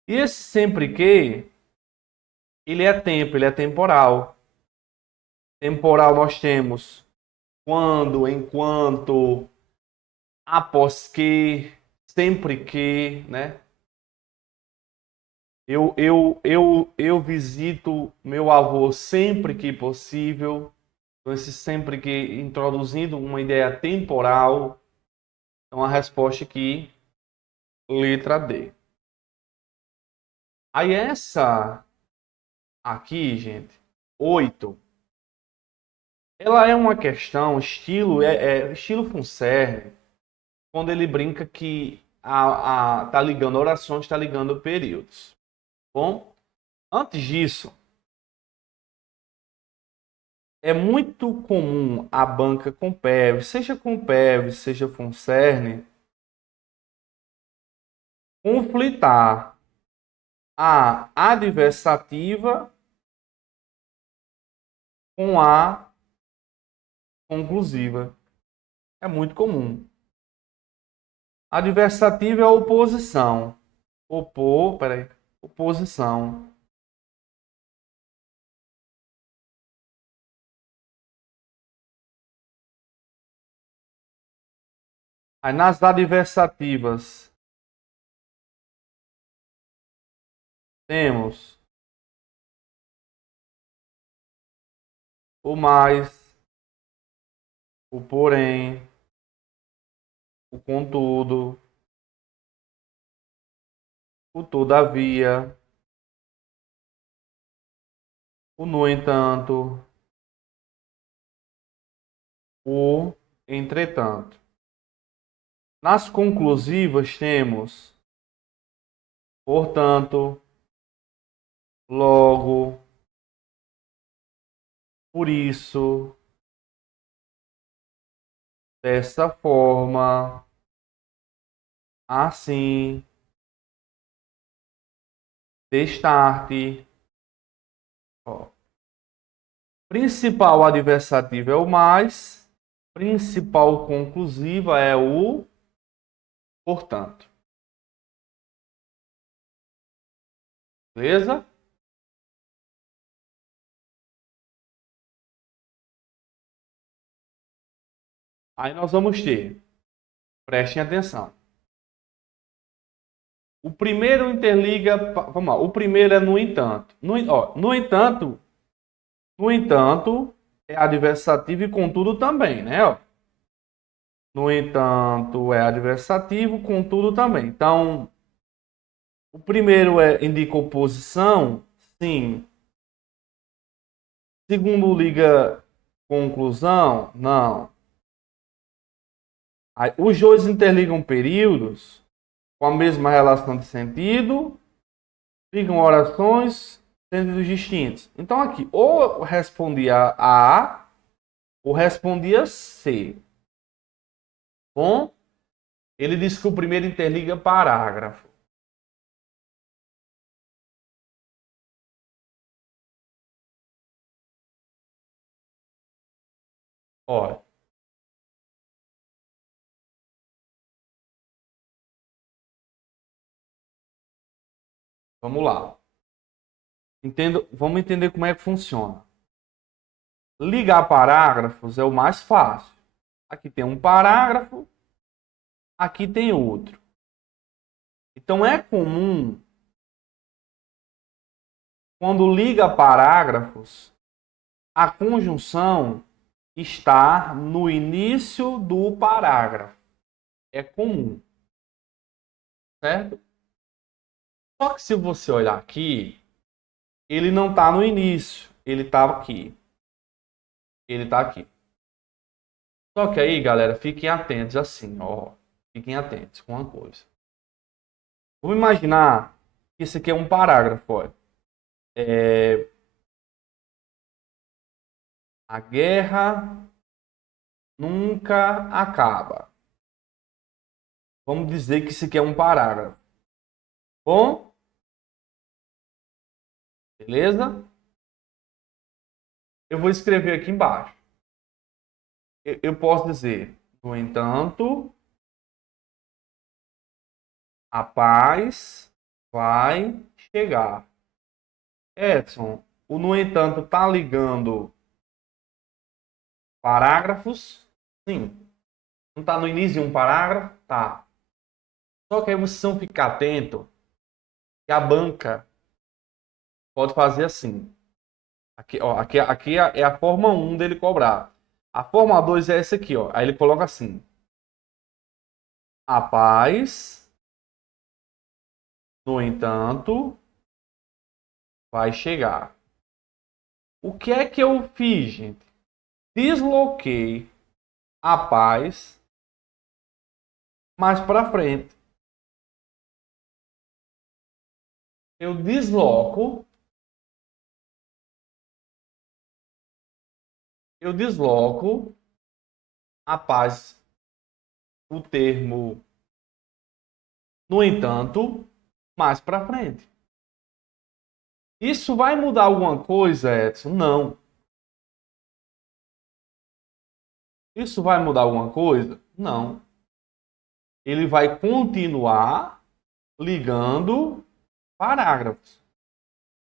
E esse sempre que, ele é tempo, ele é temporal. Temporal nós temos quando, enquanto, após que, sempre que, né? Eu visito meu avô sempre que possível. Então, esse sempre que introduzindo uma ideia temporal. Então, a resposta aqui, letra D. Aí essa aqui, gente, 8. Ela é uma questão, estilo, estilo Funcerne, quando ele brinca que tá ligando orações, está ligando períodos. Bom, antes disso, é muito comum a banca com PEV, seja Funcerne, conflitar a adversativa com a conclusiva. É muito comum. Adversativa é a oposição. Peraí. Oposição. Aí nas adversativas temos o mais, o porém, o contudo, o todavia, o no entanto, o entretanto. Nas conclusivas temos portanto, logo, por isso, dessa forma, assim, destarte. Ó. Principal adversativo é o mais, principal conclusiva é o portanto. Beleza? Aí nós vamos ter, prestem atenção. O primeiro interliga, vamos lá, o primeiro é no entanto. No entanto, é adversativo e contudo também, né? Ó. No entanto, é adversativo, contudo também. Então, o primeiro indica oposição, sim. Segundo liga conclusão, não. Aí, os dois interligam períodos com a mesma relação de sentido, ligam orações, sentidos distintos. Então, aqui, ou respondia A, ou respondia C. Bom, ele diz que o primeiro interliga parágrafo. Olha, vamos lá. Vamos entender como é que funciona. Ligar parágrafos é o mais fácil. Aqui tem um parágrafo, aqui tem outro. Então é comum, quando liga parágrafos, a conjunção estar no início do parágrafo. É comum, certo? Só que se você olhar aqui, ele não está no início, ele está aqui. Ele está aqui. Só que aí, galera, fiquem atentos assim, ó. Fiquem atentos com uma coisa. Vamos imaginar que isso aqui é um parágrafo, ó. A guerra nunca acaba. Vamos dizer que isso aqui é um parágrafo. Bom? Beleza? Eu vou escrever aqui embaixo. Eu posso dizer, no entanto, a paz vai chegar. Edson, o no entanto tá ligando parágrafos? Sim. Não tá no início de um parágrafo? Tá. Só que aí vocês vão ficar atento que a banca pode fazer assim. Aqui, ó, aqui é a forma 1 dele cobrar. A forma 2 é essa aqui, ó. Aí ele coloca assim. A paz, no entanto, vai chegar. O que é que eu fiz, gente? Desloquei a paz mais para frente. Eu desloco a paz, o termo, no entanto, mais para frente. Isso vai mudar alguma coisa, Edson? Não. Isso vai mudar alguma coisa? Não. Ele vai continuar ligando parágrafos.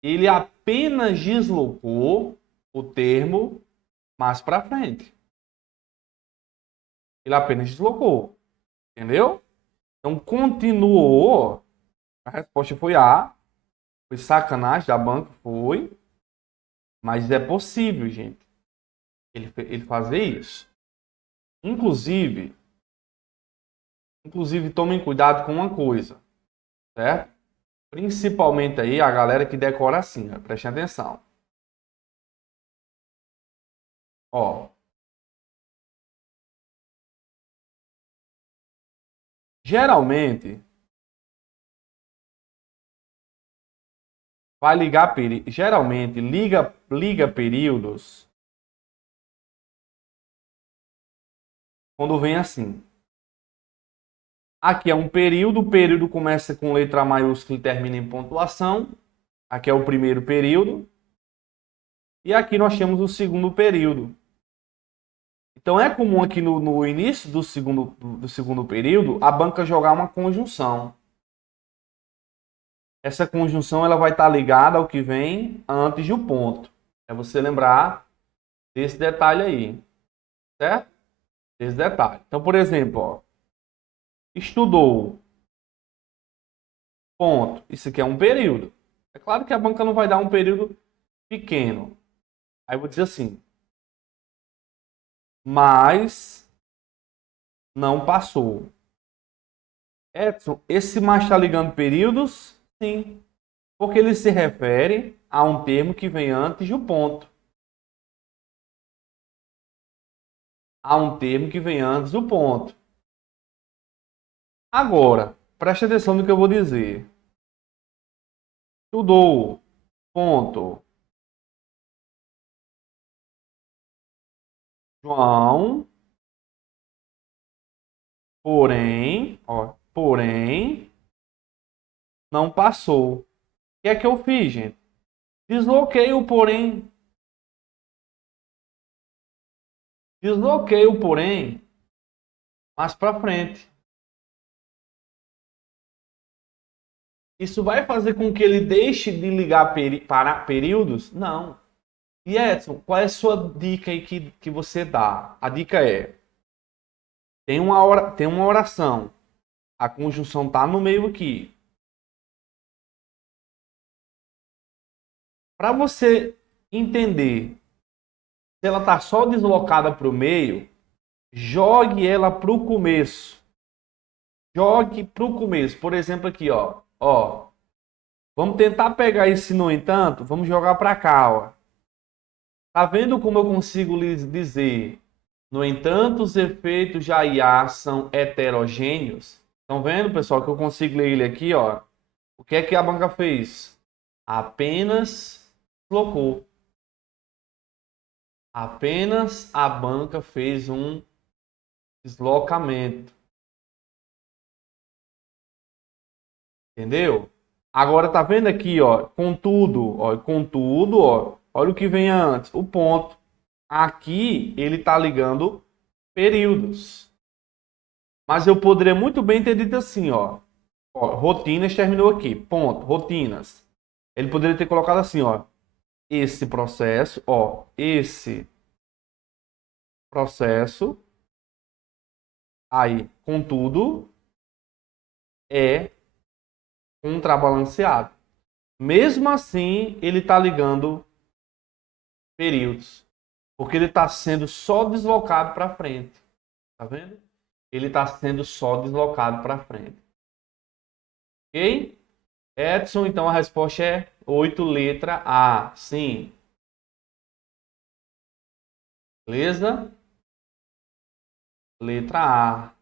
Ele apenas deslocou o termo mais para frente. Ele apenas deslocou. Entendeu? Então, continuou. A resposta foi A. Foi sacanagem da banca? Foi. Mas é possível, gente, ele fazer isso. Inclusive, tomem cuidado com uma coisa, certo? Principalmente aí a galera que decora assim, ó, prestem atenção. Ó, Geralmente, vai ligar geralmente liga períodos quando vem assim. Aqui é um período, o período começa com letra maiúscula e termina em pontuação. Aqui é o primeiro período. E aqui nós temos o segundo período. Então é comum aqui no início do segundo período a banca jogar uma conjunção. Essa conjunção ela vai estar ligada ao que vem antes do ponto. É você lembrar desse detalhe aí, certo? Desse detalhe. Então, por exemplo, ó, estudou, ponto. Isso aqui é um período. É claro que a banca não vai dar um período pequeno. Aí eu vou dizer assim, mas não passou. Edson, esse mais está ligando períodos? Sim, porque ele se refere a um termo que vem antes do ponto. A um termo que vem antes do ponto. Agora, preste atenção no que eu vou dizer. Estudou, ponto. João, porém, não passou. O que é que eu fiz, gente? Desloquei o porém. Desloquei o porém mais para frente. Isso vai fazer com que ele deixe de ligar para períodos? Não. E Edson, qual é a sua dica aí que você dá? A dica é: tem uma oração, a conjunção está no meio aqui. Para você entender se ela está só deslocada para o meio, jogue ela para o começo. Jogue para o começo. Por exemplo, aqui, ó. Vamos tentar pegar esse no entanto, vamos jogar para cá, ó. Tá vendo como eu consigo lhes dizer? No entanto, os efeitos já IA são heterogêneos. Estão vendo, pessoal, que eu consigo ler ele aqui, ó. O que é que a banca fez? Apenas deslocou. Apenas a banca fez um deslocamento. Entendeu? Agora tá vendo aqui, ó, contudo, ó, olha o que vem antes, o ponto. Aqui ele tá ligando períodos. Mas eu poderia muito bem ter dito assim, ó, rotinas terminou aqui, ponto, rotinas. Ele poderia ter colocado assim, esse processo, aí, contudo, é contrabalanceado. Mesmo assim, ele está ligando períodos, porque ele está sendo só deslocado para frente. Tá vendo? Ele está sendo só deslocado para frente. Ok? Edson, então a resposta é 8, letra A. Sim. Beleza? Letra A.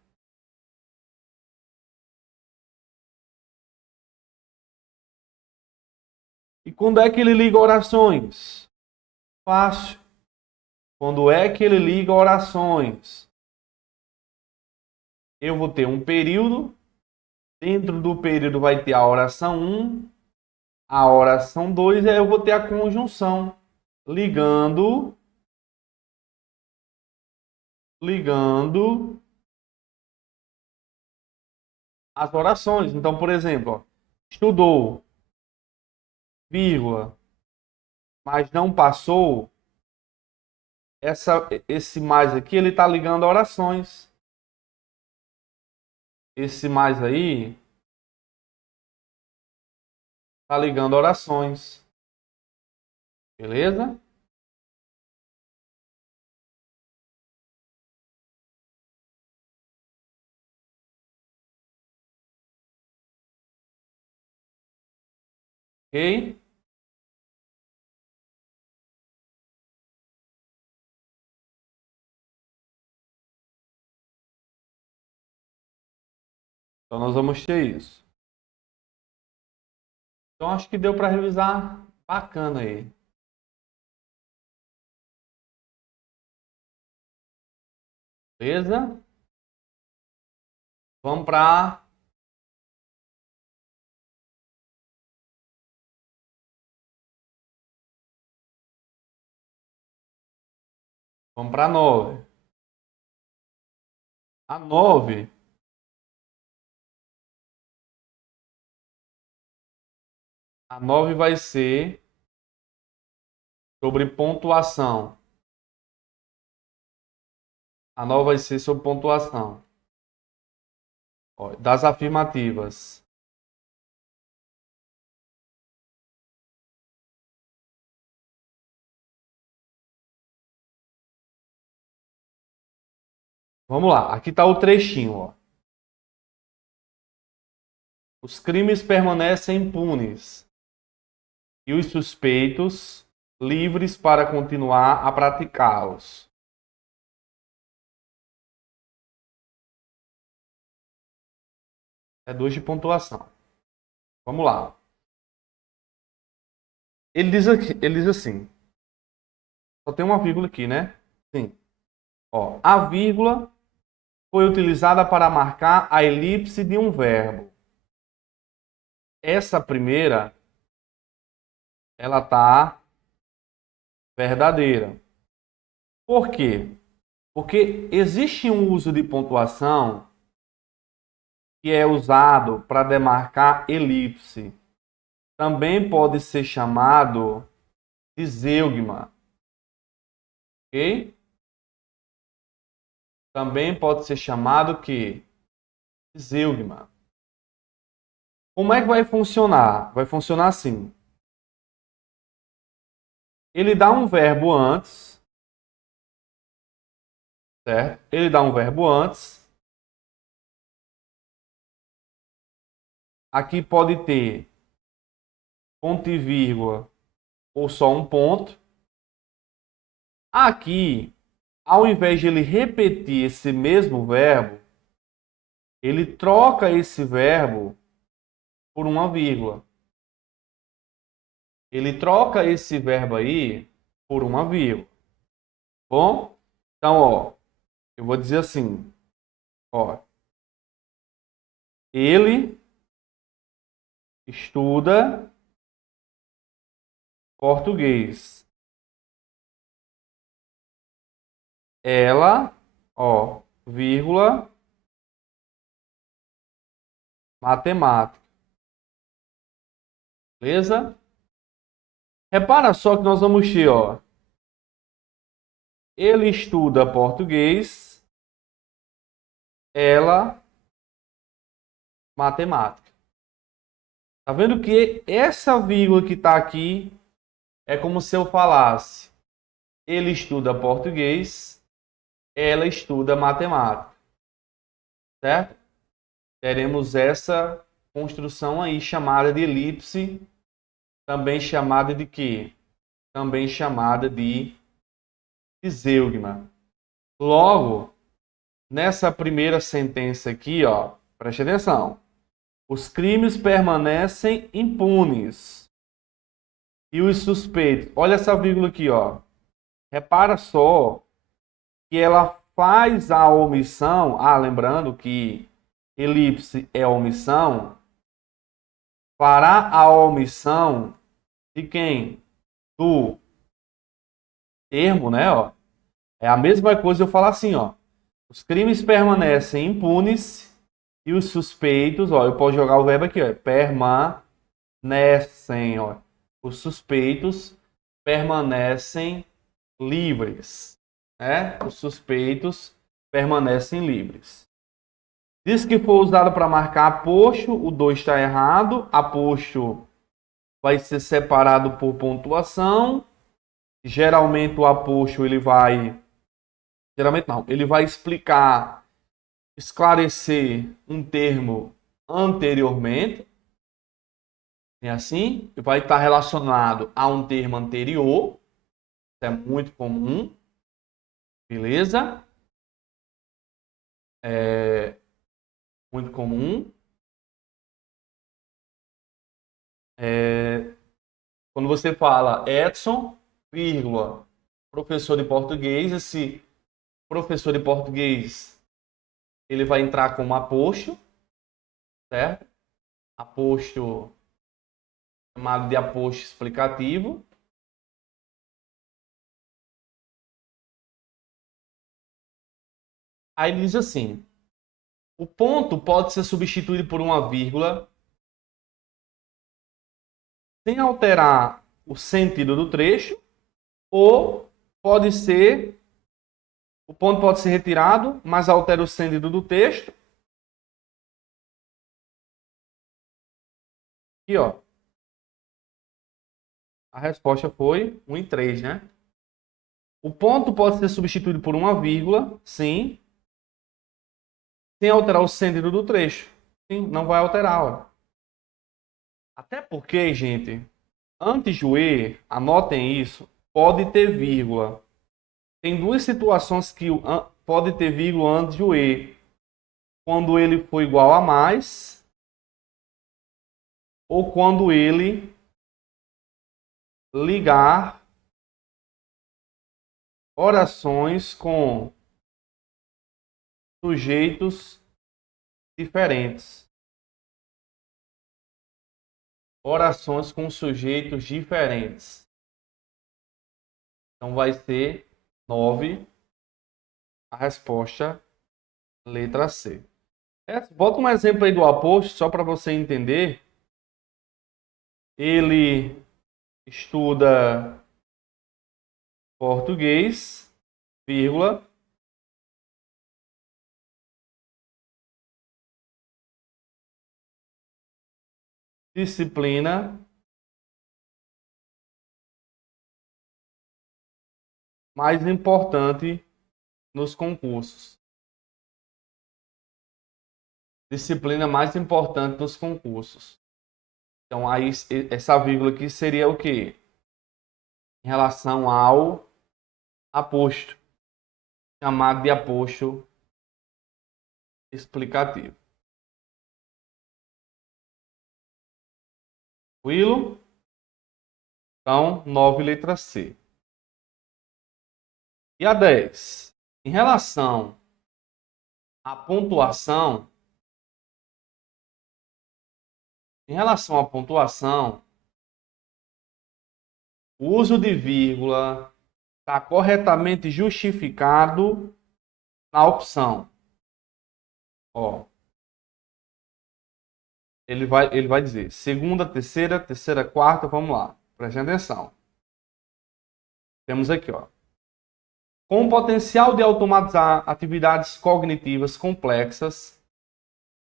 E quando é que ele liga orações? Fácil. Quando é que ele liga orações? Eu vou ter um período. Dentro do período vai ter a oração 1, a oração 2, e aí eu vou ter a conjunção. Ligando as orações. Então, por exemplo, estudou, vírgula, mas não passou, esse mais aqui, ele está ligando orações. Esse mais aí está ligando orações. Beleza? Ok? Então, nós vamos ter isso. Então, acho que deu para revisar bacana aí. Beleza? Vamos para vamos para 9. A 9 a 9 vai ser sobre pontuação. A 9 vai ser sobre pontuação. Ó, das afirmativas. Vamos lá, aqui está o trechinho, ó. Os crimes permanecem impunes e os suspeitos livres para continuar a praticá-los. É 2 de pontuação. Vamos lá. Ele diz assim, só tem uma vírgula aqui, né? Sim. Ó, a vírgula foi utilizada para marcar a elipse de um verbo. Essa primeira, ela tá verdadeira. Por quê? Porque existe um uso de pontuação que é usado para demarcar elipse. Também pode ser chamado de zeugma. Ok? Também pode ser chamado que de zeugma. Como é que vai funcionar? Vai funcionar assim. Ele dá um verbo antes, certo? Ele dá um verbo antes. Aqui pode ter ponto e vírgula ou só um ponto. Aqui, ao invés de ele repetir esse mesmo verbo, ele troca esse verbo por uma vírgula. Ele troca esse verbo aí por uma vírgula. Bom? Então, ó, eu vou dizer assim, ó. Ele estuda português. Ela, ó, vírgula, matemática. Beleza? Repara só que nós vamos ter, ó. Ele estuda português. Ela, matemática. Tá vendo que essa vírgula que tá aqui é como se eu falasse: ele estuda português, ela estuda matemática. Certo? Teremos essa construção aí chamada de elipse, também chamada de quê? Também chamada de zeugma. Logo, nessa primeira sentença aqui, ó, preste atenção. Os crimes permanecem impunes. E os suspeitos, olha essa vírgula aqui, ó. Repara só que ela faz a omissão. Ah, lembrando que elipse é omissão. Fará a omissão de quem? Do termo, né? Ó. É a mesma coisa eu falar assim, ó. Os crimes permanecem impunes e os suspeitos, ó, eu posso jogar o verbo aqui, ó, permanecem, ó. Os suspeitos permanecem livres, né? Os suspeitos permanecem livres. Diz que foi usado para marcar aposto, o 2 está errado. Aposto vai ser separado por pontuação. Geralmente o aposto ele vai... Geralmente não, ele vai explicar, esclarecer um termo anteriormente. É assim? Vai estar relacionado a um termo anterior. Isso é muito comum. Beleza? É muito comum. Quando você fala Edson, vírgula, professor de português, esse professor de português, ele vai entrar como aposto, certo? Aposto, chamado de aposto explicativo. Aí ele diz assim, o ponto pode ser substituído por uma vírgula sem alterar o sentido do trecho, ou pode ser, o ponto pode ser retirado, mas altera o sentido do texto. Aqui, ó. A resposta foi 1 e 3, né? O ponto pode ser substituído por uma vírgula, sim, sem alterar o sentido do trecho. Sim, não vai alterar, ó. Até porque, gente, antes do e, anotem isso, pode ter vírgula. Tem duas situações que pode ter vírgula antes do e. Quando ele for igual a mais, ou quando ele ligar orações com sujeitos diferentes. Orações com sujeitos diferentes. Então vai ser 9 a resposta, letra C. Bota um exemplo aí do aposto, só para você entender. Ele estuda português, vírgula, disciplina mais importante nos concursos. Disciplina mais importante nos concursos. Então, aí, essa vírgula aqui seria o quê? Em relação ao aposto, chamado de aposto explicativo. Tranquilo? Então, 9, letra C. E a 10? Em relação à pontuação, o uso de vírgula está corretamente justificado na opção. Ó, ele vai dizer segunda, terceira, quarta, vamos lá. Preste atenção. Temos aqui, ó. Com o potencial de automatizar atividades cognitivas complexas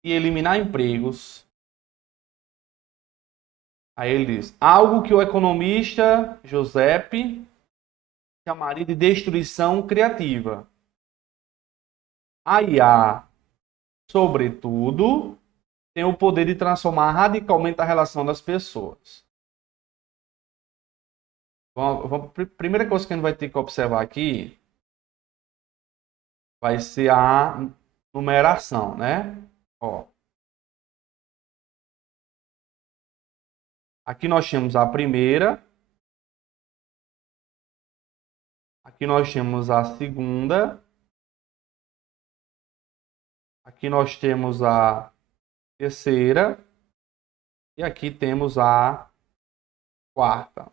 e eliminar empregos. Aí ele diz, algo que o economista Giuseppe chamaria de destruição criativa. A IA, sobretudo, tem o poder de transformar radicalmente a relação das pessoas. Primeira coisa que a gente vai ter que observar aqui vai ser a numeração, né? Ó. Aqui nós temos a primeira. Aqui nós temos a segunda. Aqui nós temos a terceira. E aqui temos a quarta.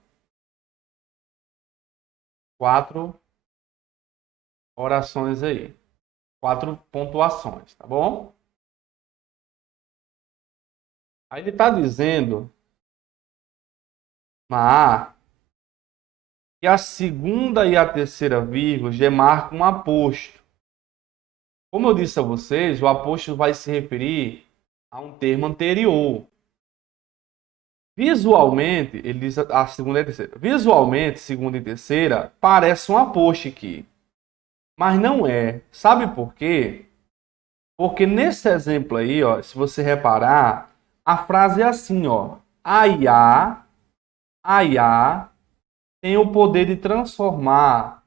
4 orações aí. 4 pontuações, tá bom? Aí ele está dizendo na A que a segunda e a terceira vírgula demarcam um aposto. Como eu disse a vocês, o aposto vai se referir a um termo anterior. Visualmente, ele diz a segunda e a terceira. Visualmente, segunda e terceira, parece um aposto aqui. Mas não é. Sabe por quê? Porque nesse exemplo aí, ó, se você reparar, a frase é assim, ó. A IA tem o poder de transformar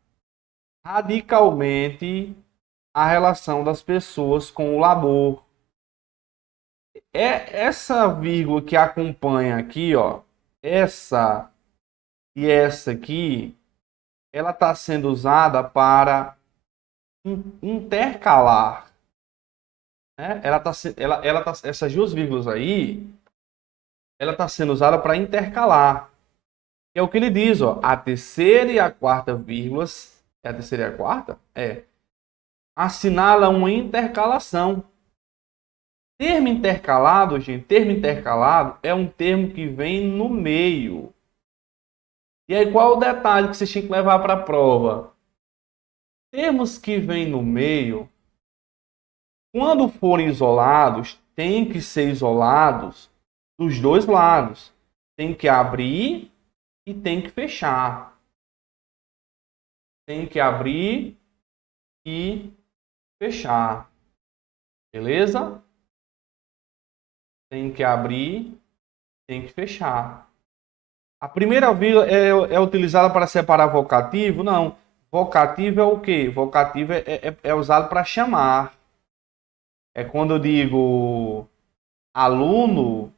radicalmente a relação das pessoas com o labor. essa vírgula que acompanha aqui, ó, essa e essa aqui, ela está sendo usada para intercalar, né? Essas duas vírgulas aí, ela está sendo usada para intercalar. É o que ele diz, ó, a terceira e a quarta vírgulas, é a terceira e a quarta? Assinala uma intercalação. Termo intercalado, gente, termo intercalado é um termo que vem no meio. E aí, qual é o detalhe que você tinha que levar para a prova? Termos que vêm no meio, quando forem isolados, tem que ser isolados dos dois lados. Tem que abrir e tem que fechar. Tem que abrir e fechar. Beleza? Tem que abrir, tem que fechar. A primeira vírgula é utilizada para separar vocativo? Não. Vocativo é o quê? Vocativo é usado para chamar. É quando eu digo aluno,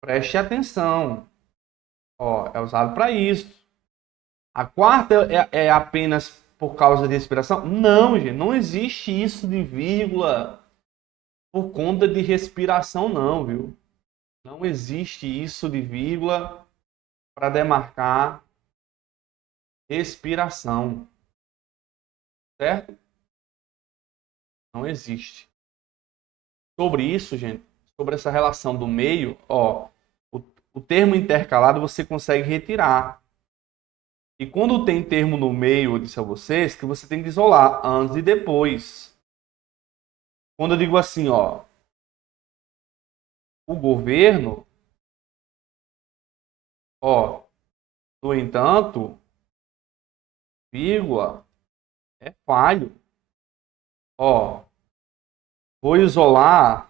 preste atenção. Ó, é usado para isso. A quarta é apenas por causa de respiração? Não, gente. Não existe isso de vírgula por conta de respiração, não, viu? Não existe isso de vírgula para demarcar respiração. Certo? Não existe. Sobre isso, gente, sobre essa relação do meio, ó, o termo intercalado você consegue retirar. E quando tem termo no meio, eu disse a vocês que você tem que isolar antes e depois. Quando eu digo assim, ó, o governo, ó, no entanto, vírgula, é falho. Ó, vou isolar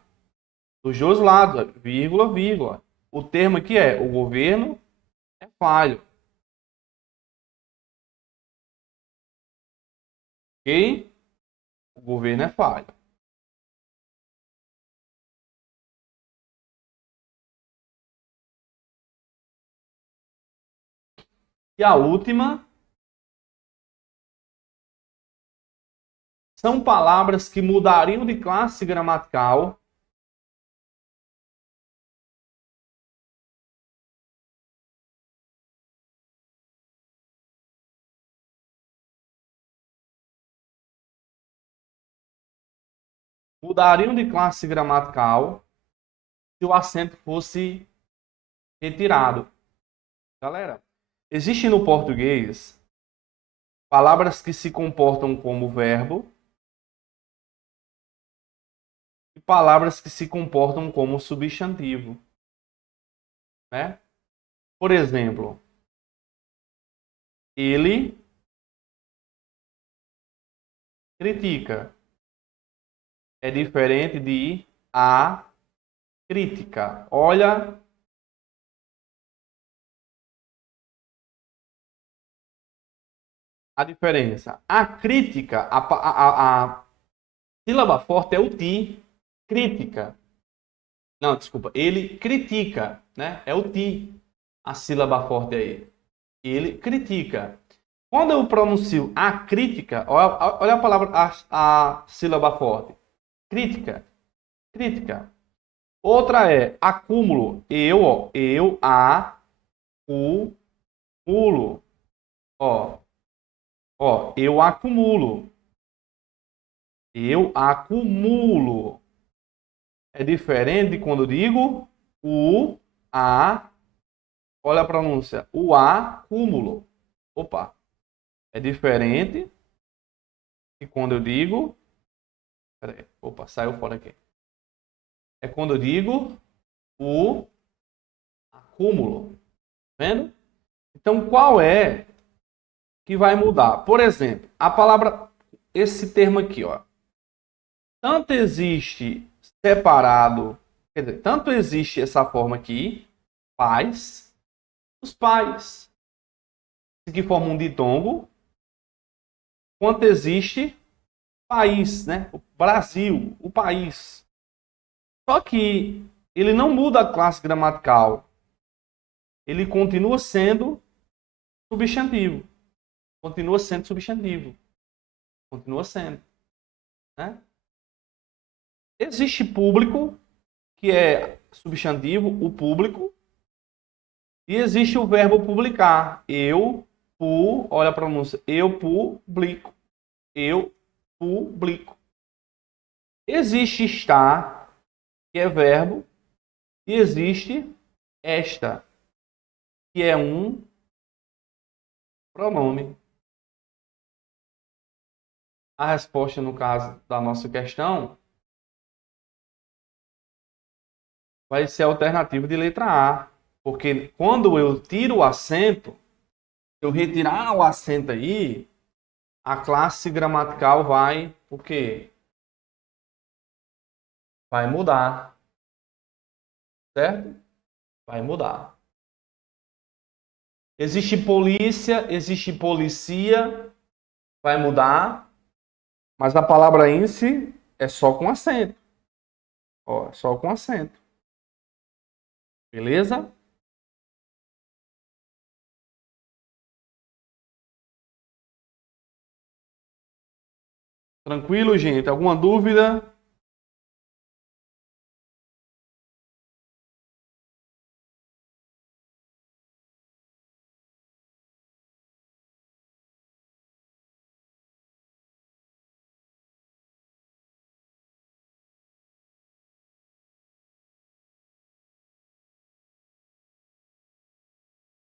dos dois lados, ó, vírgula, vírgula. O termo aqui é o governo é falho. Ok? O governo é falho. E a última são palavras que mudariam de classe gramatical se o acento fosse retirado. Galera, existe no português palavras que se comportam como verbo e palavras que se comportam como substantivo, né? Por exemplo, ele critica. É diferente de a crítica. Olha a diferença. A crítica, a sílaba forte é o ti. Crítica. Não, desculpa. Ele critica, né? É o ti. A sílaba forte aí. Ele critica. Quando eu pronuncio a crítica, olha a palavra, a sílaba forte. Crítica. Crítica. Outra é acúmulo. Acumulo. Ó, eu acumulo. Eu acumulo. É diferente de quando eu digo a. Olha a pronúncia. O acúmulo. Opa. É diferente de quando eu digo. Peraí. Opa, saiu fora aqui. É quando eu digo o acúmulo. Tá vendo? Então, qual é que vai mudar? Por exemplo, a palavra. Esse termo aqui, ó. Tanto existe separado, quer dizer, tanto existe essa forma aqui, pais, os pais, que formam um ditongo, quanto existe país, né? O Brasil, o país. Só que ele não muda a classe gramatical. Ele continua sendo substantivo. Continua sendo substantivo. Continua sendo, né? Existe público, que é substantivo, o público, e existe o verbo publicar. Olha a pronúncia, eu publico. Eu publico. Existe estar, que é verbo, e existe esta, que é um pronome. A resposta, no caso da nossa questão, vai ser a alternativa de letra A. Porque quando eu tiro o acento, se eu retirar o acento aí, a classe gramatical vai, o quê? Vai mudar, certo? Vai mudar. Existe polícia, existe policia, vai mudar, mas a palavra em si é só com acento. Ó, só com acento. Beleza? Tranquilo, gente? Alguma dúvida?